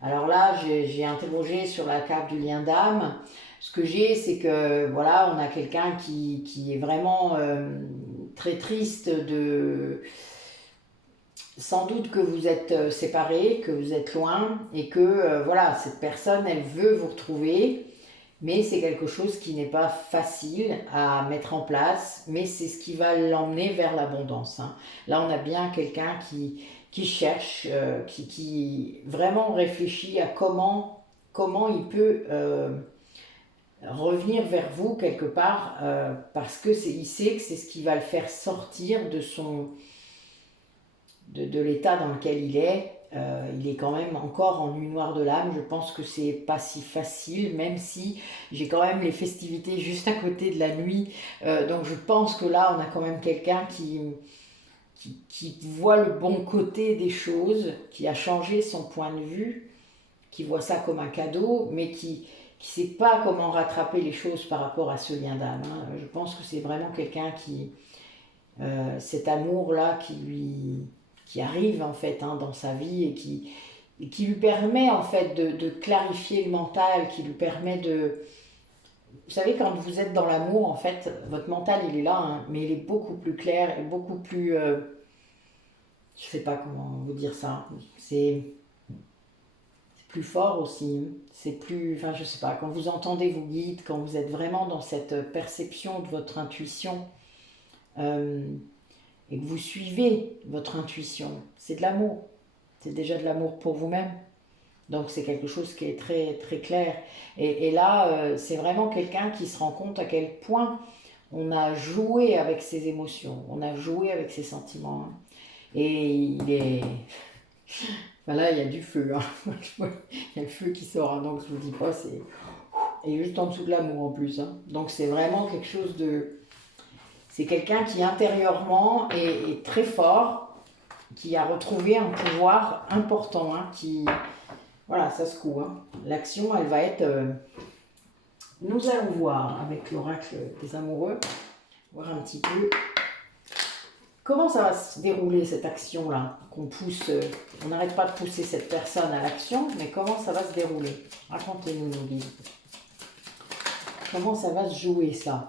alors là, j'ai interrogé sur la carte du lien d'âme. Ce que j'ai, c'est que voilà, on a quelqu'un qui est vraiment très triste sans doute que vous êtes séparés, que vous êtes loin et que voilà, cette personne, elle veut vous retrouver, mais c'est quelque chose qui n'est pas facile à mettre en place, mais c'est ce qui va l'emmener vers l'abondance. Hein. Là, on a bien quelqu'un qui cherche, qui vraiment réfléchit à comment il peut revenir vers vous quelque part, parce que il sait que c'est ce qui va le faire sortir de l'état dans lequel il est. Il est quand même encore en nuit noire de l'âme. Je pense que c'est pas si facile, même si j'ai quand même les festivités juste à côté de la nuit. Donc je pense que là, on a quand même quelqu'un qui voit le bon côté des choses, qui a changé son point de vue, qui voit ça comme un cadeau, mais qui ne sait pas comment rattraper les choses par rapport à ce lien d'âme. Hein. Je pense que c'est vraiment quelqu'un cet amour-là qui arrive en fait hein, dans sa vie et qui lui permet en fait de clarifier le mental, qui lui permet de... Vous savez, quand vous êtes dans l'amour, en fait, votre mental il est là, hein, mais il est beaucoup plus clair et beaucoup plus... je sais pas comment vous dire ça. C'est plus fort aussi. C'est plus... Enfin, je sais pas. Quand vous entendez vos guides, quand vous êtes vraiment dans cette perception de votre intuition... et que vous suivez votre intuition, c'est de l'amour. C'est déjà de l'amour pour vous-même. Donc c'est quelque chose qui est très, très clair. Et là, c'est vraiment quelqu'un qui se rend compte à quel point on a joué avec ses émotions, on a joué avec ses sentiments. Hein. Et il est... Enfin là, il y a du feu. Hein. Il y a le feu qui sort. Hein. Donc je vous dis pas, c'est... Et juste en dessous de l'amour en plus. Hein. Donc c'est vraiment quelque chose de... C'est quelqu'un qui intérieurement est très fort, qui a retrouvé un pouvoir important, hein, qui... Voilà, ça se coud. Hein. L'action, elle va être... Nous allons voir avec l'oracle des amoureux. voir un petit peu comment ça va se dérouler cette action-là, qu'on pousse, on n'arrête pas de pousser cette personne à l'action, mais comment ça va se dérouler? Racontez-nous, nos guides. Comment ça va se jouer, ça?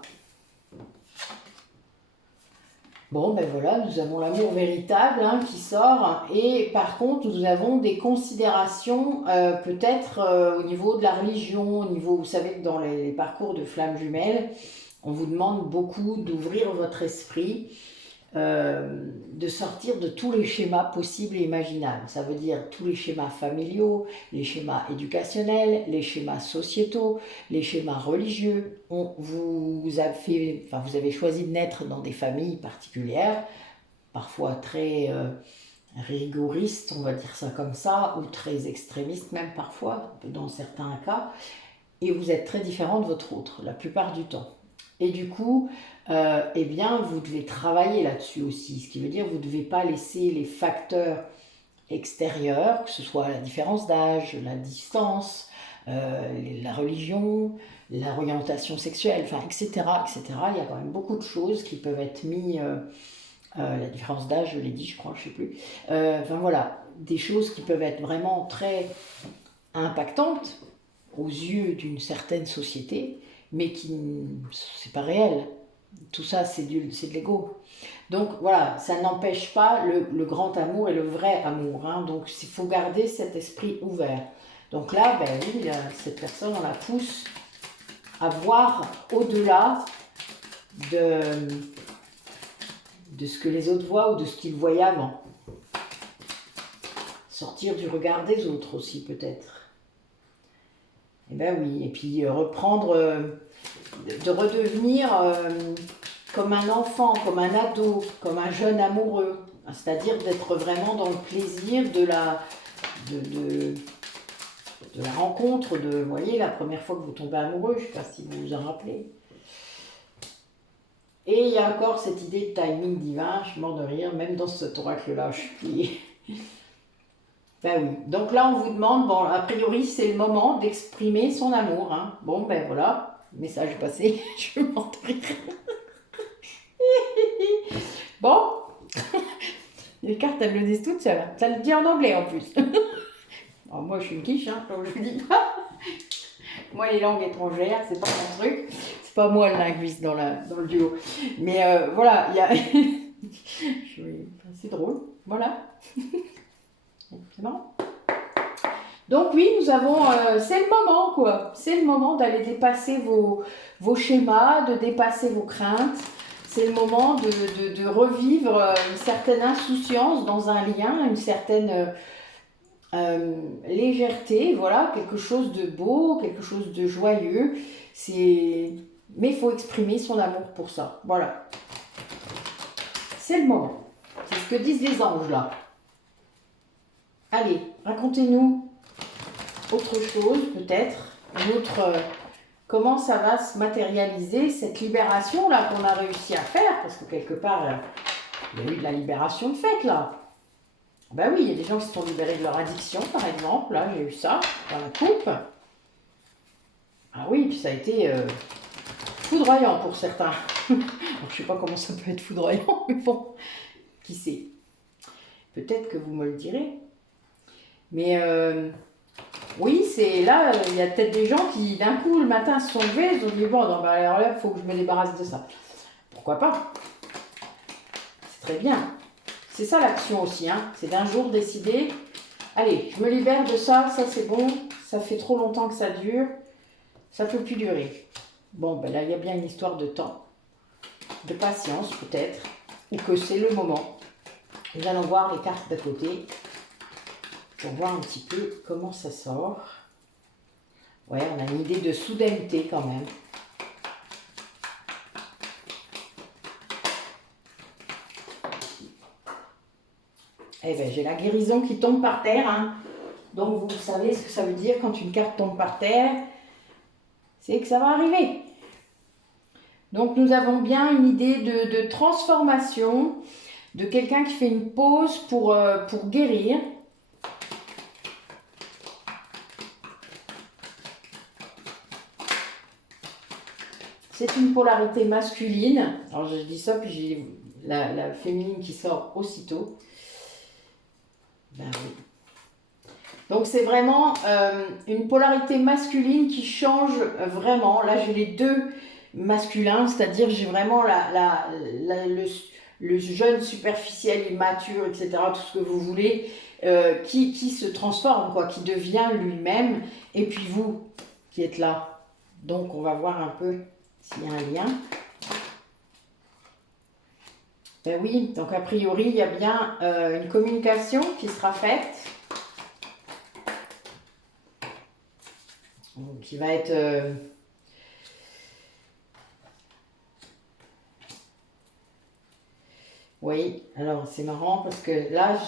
Bon, ben voilà, nous avons l'amour véritable hein, qui sort, et par contre, nous avons des considérations peut-être au niveau de la religion, au niveau, vous savez que dans les parcours de flammes jumelles, on vous demande beaucoup d'ouvrir votre esprit, de sortir de tous les schémas possibles et imaginables. Ça veut dire tous les schémas familiaux, les schémas éducationnels, les schémas sociétaux, les schémas religieux. Vous avez choisi de naître dans des familles particulières, parfois très rigoristes, on va dire ça comme ça, ou très extrémistes même parfois, dans certains cas, et vous êtes très différent de votre autre, la plupart du temps. Et du coup, eh bien, vous devez travailler là-dessus aussi, ce qui veut dire que vous ne devez pas laisser les facteurs extérieurs, que ce soit la différence d'âge, la distance, la religion, l'orientation sexuelle, enfin, etc., etc. Il y a quand même beaucoup de choses qui peuvent être mises, la différence d'âge, je l'ai dit, je crois, je ne sais plus. Enfin voilà, des choses qui peuvent être vraiment très impactantes aux yeux d'une certaine société, mais qui c'est pas réel. Tout ça, c'est de l'ego. Donc voilà, ça n'empêche pas le grand amour et le vrai amour. Hein. Donc il faut garder cet esprit ouvert. Donc là, ben oui, cette personne, on la pousse à voir au-delà de ce que les autres voient ou de ce qu'ils voyaient avant. Sortir du regard des autres aussi, peut-être. Eh ben oui, et puis reprendre, de redevenir comme un enfant, comme un ado, comme un jeune amoureux. C'est-à-dire d'être vraiment dans le plaisir de la rencontre, vous voyez, la première fois que vous tombez amoureux, je ne sais pas si vous vous en rappelez. Et il y a encore cette idée de timing divin, je suis mort de rire, même dans cet oracle-là, je suis pliée. Ben oui, donc là on vous demande, bon a priori c'est le moment d'exprimer son amour, hein. Bon ben voilà, message est passé, je vais m'en rire. Bon, les cartes elles le disent toutes seules, ça le dit en anglais en plus. Alors, moi je suis une quiche, hein, comme je vous dis pas. Moi les langues étrangères, c'est pas mon truc, c'est pas moi le linguiste dans le duo. Mais voilà, il y a... c'est drôle, voilà. C'est marrant. Donc oui, nous avons, c'est le moment quoi, c'est le moment d'aller dépasser vos schémas, de dépasser vos craintes, c'est le moment de revivre une certaine insouciance dans un lien, une certaine légèreté, voilà, quelque chose de beau, quelque chose de joyeux, mais il faut exprimer son amour pour ça, voilà. C'est le moment, c'est ce que disent les anges là. Allez, racontez-nous autre chose peut-être, comment ça va se matérialiser cette libération là qu'on a réussi à faire, parce que quelque part il y a eu de la libération de fait là. Ben oui, il y a des gens qui se sont libérés de leur addiction par exemple, là j'ai eu ça dans la coupe. Ah oui, puis ça a été foudroyant pour certains. Alors, je sais pas comment ça peut être foudroyant, mais bon, qui sait. Peut-être que vous me le direz. Mais oui, c'est là, il y a peut-être des gens qui, d'un coup, le matin, se sont levés, ils ont dit, bon, non, bah, alors là, il faut que je me débarrasse de ça. Pourquoi pas? C'est très bien. C'est ça l'action aussi, hein. C'est d'un jour décider, allez, je me libère de ça, ça c'est bon, ça fait trop longtemps que ça dure, ça ne peut plus durer. Bon, ben là, il y a bien une histoire de temps, de patience peut-être, ou que c'est le moment. Nous allons voir les cartes d'à côté. Pour voir un petit peu comment ça sort. Ouais, on a une idée de soudaineté quand même. Eh bien, j'ai la guérison qui tombe par terre. Hein. Donc, vous savez ce que ça veut dire quand une carte tombe par terre. C'est que ça va arriver. Donc, nous avons bien une idée de transformation, de quelqu'un qui fait une pause pour guérir. C'est une polarité masculine. Alors je dis ça, puis j'ai la féminine qui sort aussitôt. Ben oui. Donc c'est vraiment une polarité masculine qui change vraiment. Là j'ai les deux masculins, c'est-à-dire j'ai vraiment le jeune superficiel, immature, etc., tout ce que vous voulez, qui se transforme, quoi, qui devient lui-même, et puis vous qui êtes là. Donc on va voir un peu s'il y a un lien. Ben oui, donc a priori il y a bien une communication qui sera faite. Qui va être oui, alors c'est marrant parce que là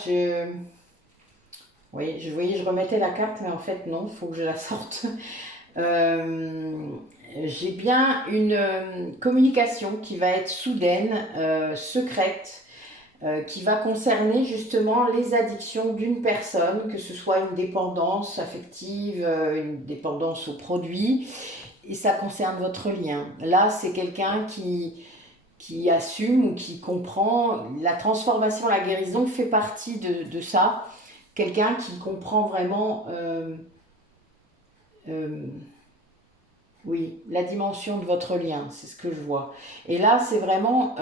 oui, je voyais, je remettais la carte, mais en fait non, il faut que je la sorte. Euh, j'ai bien une communication qui va être soudaine, secrète, qui va concerner justement les addictions d'une personne, que ce soit une dépendance affective, une dépendance aux produits, et ça concerne votre lien. Là, c'est quelqu'un qui assume ou qui comprend la transformation, la guérison fait partie de ça. Quelqu'un qui comprend vraiment, euh, oui, la dimension de votre lien, c'est ce que je vois. Et là, c'est vraiment,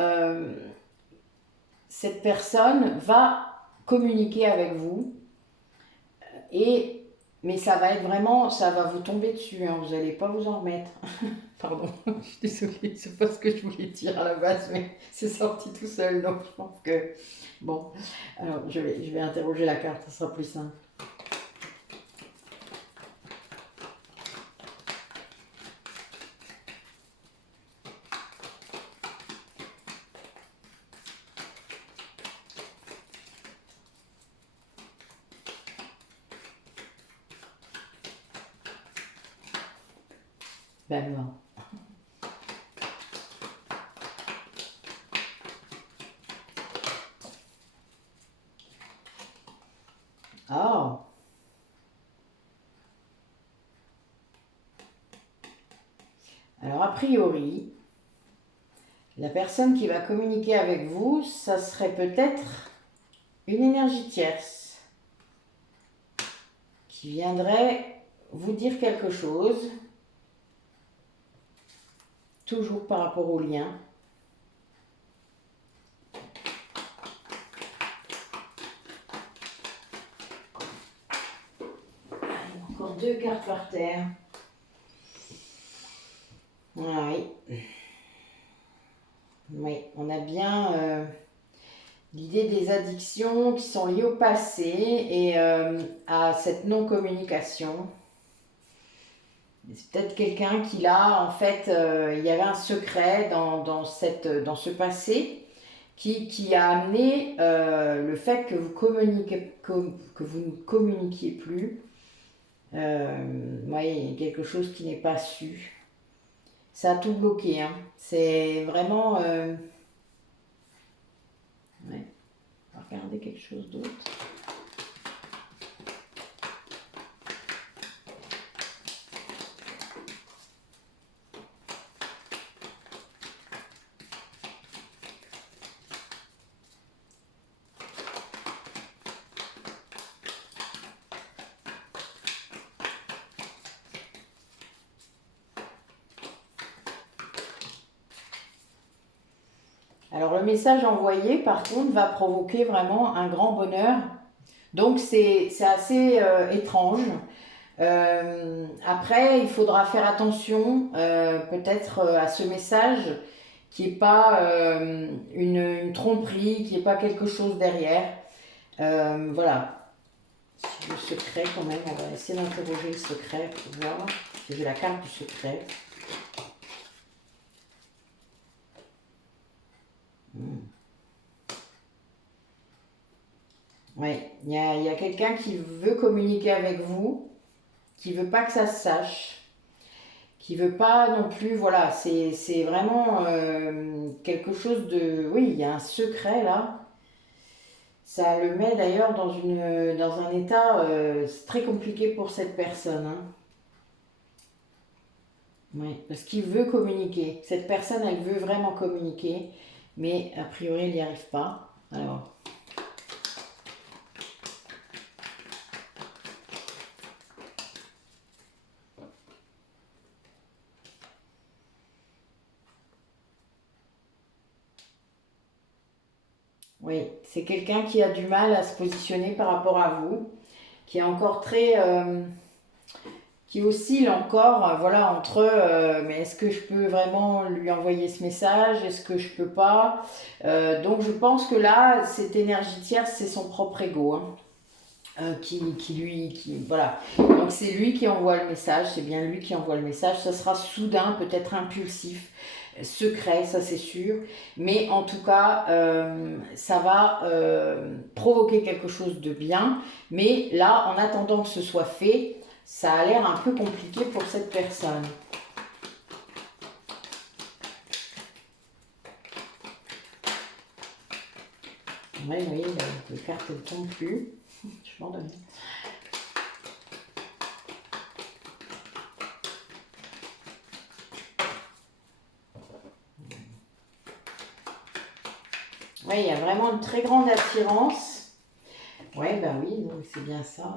cette personne va communiquer avec vous, et, mais ça va être vraiment, ça va vous tomber dessus, hein, vous n'allez pas vous en remettre. Pardon, je suis désolée, c'est pas ce que je voulais dire à la base, mais c'est sorti tout seul, donc je pense que... Bon, alors je vais interroger la carte, ça sera plus simple. Ben non. Ah, alors a priori, la personne qui va communiquer avec vous, ça serait peut-être une énergie tierce qui viendrait vous dire quelque chose, toujours par rapport au lien. Encore deux cartes par terre. Ah oui. Oui, on a bien l'idée des addictions qui sont liées au passé et à cette non-communication. C'est peut-être quelqu'un qui l'a, en fait, il y avait un secret dans ce passé qui a amené le fait que que vous ne communiquiez plus. Oui, quelque chose qui n'est pas su. Ça a tout bloqué, hein. C'est vraiment... ouais. On va regarder quelque chose d'autre. Alors le message envoyé, par contre, va provoquer vraiment un grand bonheur. Donc c'est assez étrange. Après, il faudra faire attention peut-être à ce message qui n'est pas une tromperie, qui n'est pas quelque chose derrière. Voilà. Le secret quand même, on va essayer d'interroger le secret pour voir. J'ai la carte du secret. Oui, il y a quelqu'un qui veut communiquer avec vous, qui veut pas que ça se sache, qui veut pas non plus, voilà, c'est vraiment quelque chose de... Oui, il y a un secret là. Ça le met d'ailleurs dans un état très compliqué pour cette personne, hein. Oui, parce qu'il veut communiquer. Cette personne, elle veut vraiment communiquer, mais a priori, elle n'y arrive pas. Alors, oui, c'est quelqu'un qui a du mal à se positionner par rapport à vous, qui est encore très... qui oscille encore, voilà, entre mais est-ce que je peux vraiment lui envoyer ce message, est-ce que je peux pas. Donc je pense que là, cette énergie tierce, c'est son propre ego, hein, voilà. Donc c'est lui qui envoie le message, c'est bien lui qui envoie le message. Ça sera soudain, peut-être impulsif, secret, ça c'est sûr, mais en tout cas ça va provoquer quelque chose de bien, mais là en attendant que ce soit fait, ça a l'air un peu compliqué pour cette personne. Oui, oui, les cartes ne tombent plus. Je m'endorme. Oui, il y a vraiment une très grande attirance. Oui, ben oui, donc c'est bien ça.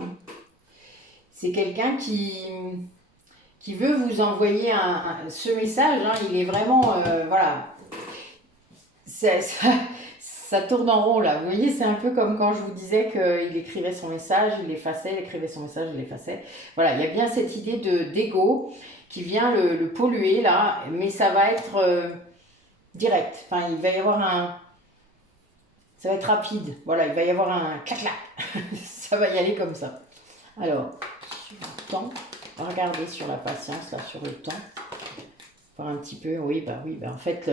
C'est quelqu'un qui veut vous envoyer ce message. Hein, il est vraiment, voilà, ça tourne en rond là. Vous voyez, c'est un peu comme quand je vous disais qu'il écrivait son message, il l'effaçait, il écrivait son message, il l'effaçait. Voilà, il y a bien cette idée d'ego qui vient le polluer là, mais ça va être direct. Enfin, il va y avoir ça va être rapide. Voilà, il va y avoir un clac-clac. Ça va y aller comme ça. Alors, sur le temps, regardez sur la patience, là, sur le temps. Un petit peu, oui, en fait,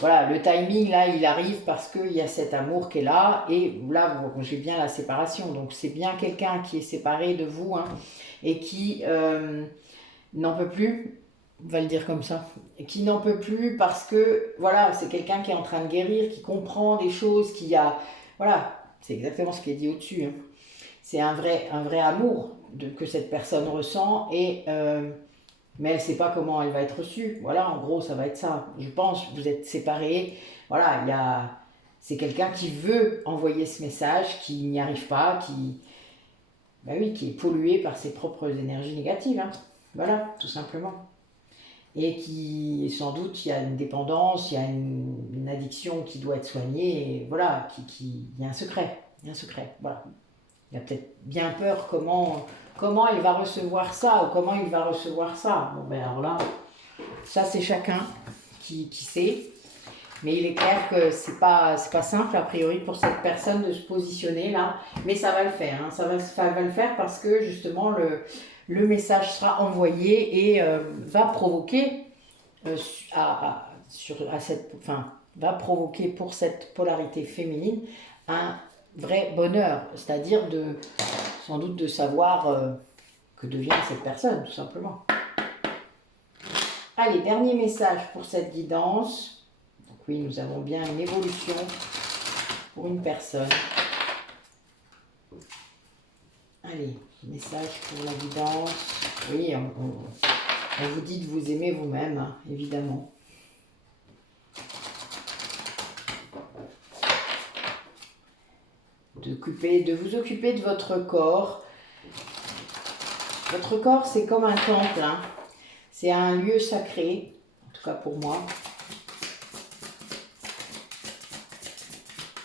voilà, le timing, là, il arrive parce qu'il y a cet amour qui est là, et là, j'ai bien la séparation, donc c'est bien quelqu'un qui est séparé de vous, hein, et qui n'en peut plus, on va le dire comme ça, et qui n'en peut plus parce que, voilà, c'est quelqu'un qui est en train de guérir, qui comprend des choses, voilà, c'est exactement ce qui est dit au-dessus, hein. C'est un vrai amour que cette personne ressent, et... mais elle ne sait pas comment elle va être reçue. Voilà, en gros, ça va être ça. Je pense, vous êtes séparés. Voilà, c'est quelqu'un qui veut envoyer ce message, qui n'y arrive pas, bah oui, qui est pollué par ses propres énergies négatives. Hein. Voilà, tout simplement. Et qui, sans doute, il y a une dépendance, il y a une addiction qui doit être soignée. Et voilà, il y a un secret. Il y a un secret, voilà. Il a peut-être bien peur comment il va recevoir ça ou comment il va recevoir ça. Bon, ben alors là, ça c'est chacun qui sait. Mais il est clair que c'est pas simple a priori pour cette personne de se positionner là. Mais ça va le faire. Hein. Ça va le faire parce que justement le message sera envoyé et va provoquer va provoquer pour cette polarité féminine un vrai bonheur. C'est-à-dire sans doute de savoir que devient cette personne, tout simplement. Allez, dernier message pour cette guidance. Donc oui, nous avons bien une évolution pour une personne. Allez, message pour la guidance. Oui, on vous dit de vous aimer vous-même, hein, évidemment. De vous occuper de votre corps. Votre corps, c'est comme un temple. Hein. C'est un lieu sacré, en tout cas pour moi.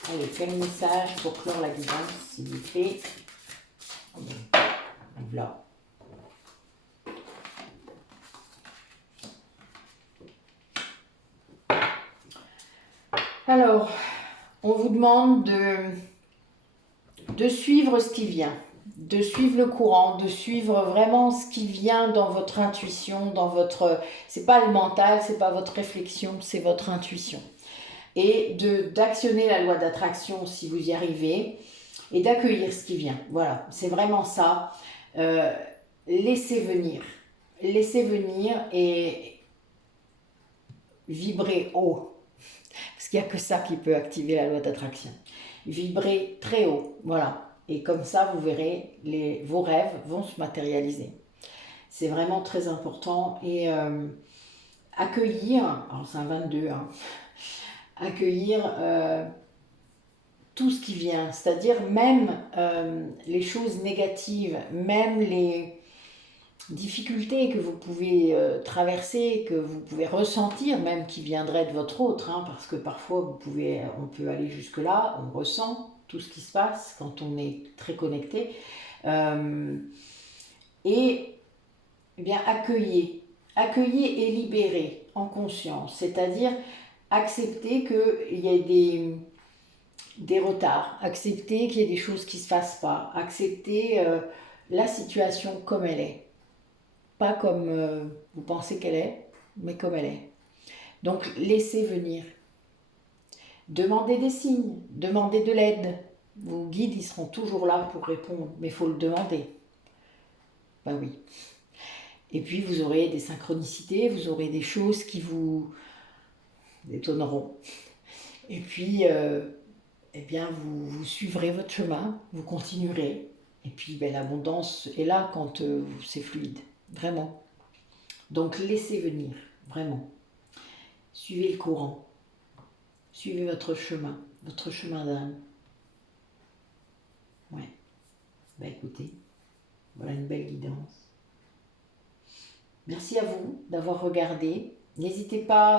Allez, quel message pour clore la guidance, s'il vous plaît. Voilà. Alors, on vous demande de suivre ce qui vient, de suivre le courant, de suivre vraiment ce qui vient dans votre intuition, c'est pas le mental, c'est pas votre réflexion, c'est votre intuition. Et d'actionner la loi d'attraction si vous y arrivez, et d'accueillir ce qui vient. Voilà, c'est vraiment ça. Laissez venir et vibrer haut. Parce qu'il n'y a que ça qui peut activer la loi d'attraction. Vibrez très haut, voilà. Et comme ça, vous verrez, vos rêves vont se matérialiser. C'est vraiment très important. Et accueillir, alors c'est un 22, hein, accueillir tout ce qui vient, c'est-à-dire même les choses négatives, même les difficultés que vous pouvez traverser, que vous pouvez ressentir, même qui viendraient de votre autre, hein, parce que parfois on peut aller jusque-là, on ressent tout ce qui se passe quand on est très connecté. Euh, et eh bien accueillez et libérez en conscience, c'est-à-dire accepter qu'il y ait des retards, accepter qu'il y ait des choses qui ne se fassent pas, accepter la situation comme elle est. Pas comme vous pensez qu'elle est, mais comme elle est. Donc laissez venir. Demandez des signes, demandez de l'aide. Vos guides, ils seront toujours là pour répondre, mais il faut le demander. Ben oui. Et puis vous aurez des synchronicités, vous aurez des choses qui vous étonneront. Et puis, eh bien, vous suivrez votre chemin, vous continuerez. Et puis, ben, l'abondance est là quand c'est fluide, vraiment. Donc, laissez venir, vraiment. Suivez le courant. Suivez votre chemin d'âme. Ouais. Ben, écoutez, voilà une belle guidance. Merci à vous d'avoir regardé. N'hésitez pas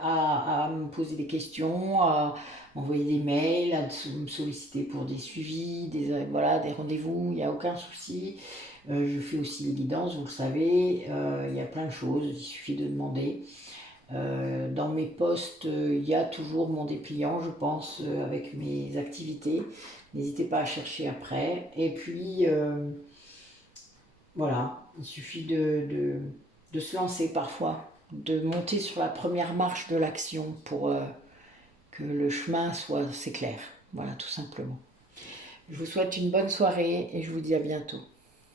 à me poser des questions, à envoyer des mails, à me solliciter pour des suivis, voilà, des rendez-vous, il n'y a aucun souci. Je fais aussi les guidances, vous le savez, il y a plein de choses, il suffit de demander. Dans mes posts, il y a toujours mon dépliant, je pense, avec mes activités. N'hésitez pas à chercher après. Et puis, voilà, il suffit de se lancer parfois, de monter sur la première marche de l'action pour que le chemin s'éclaire. Voilà, tout simplement. Je vous souhaite une bonne soirée et je vous dis à bientôt.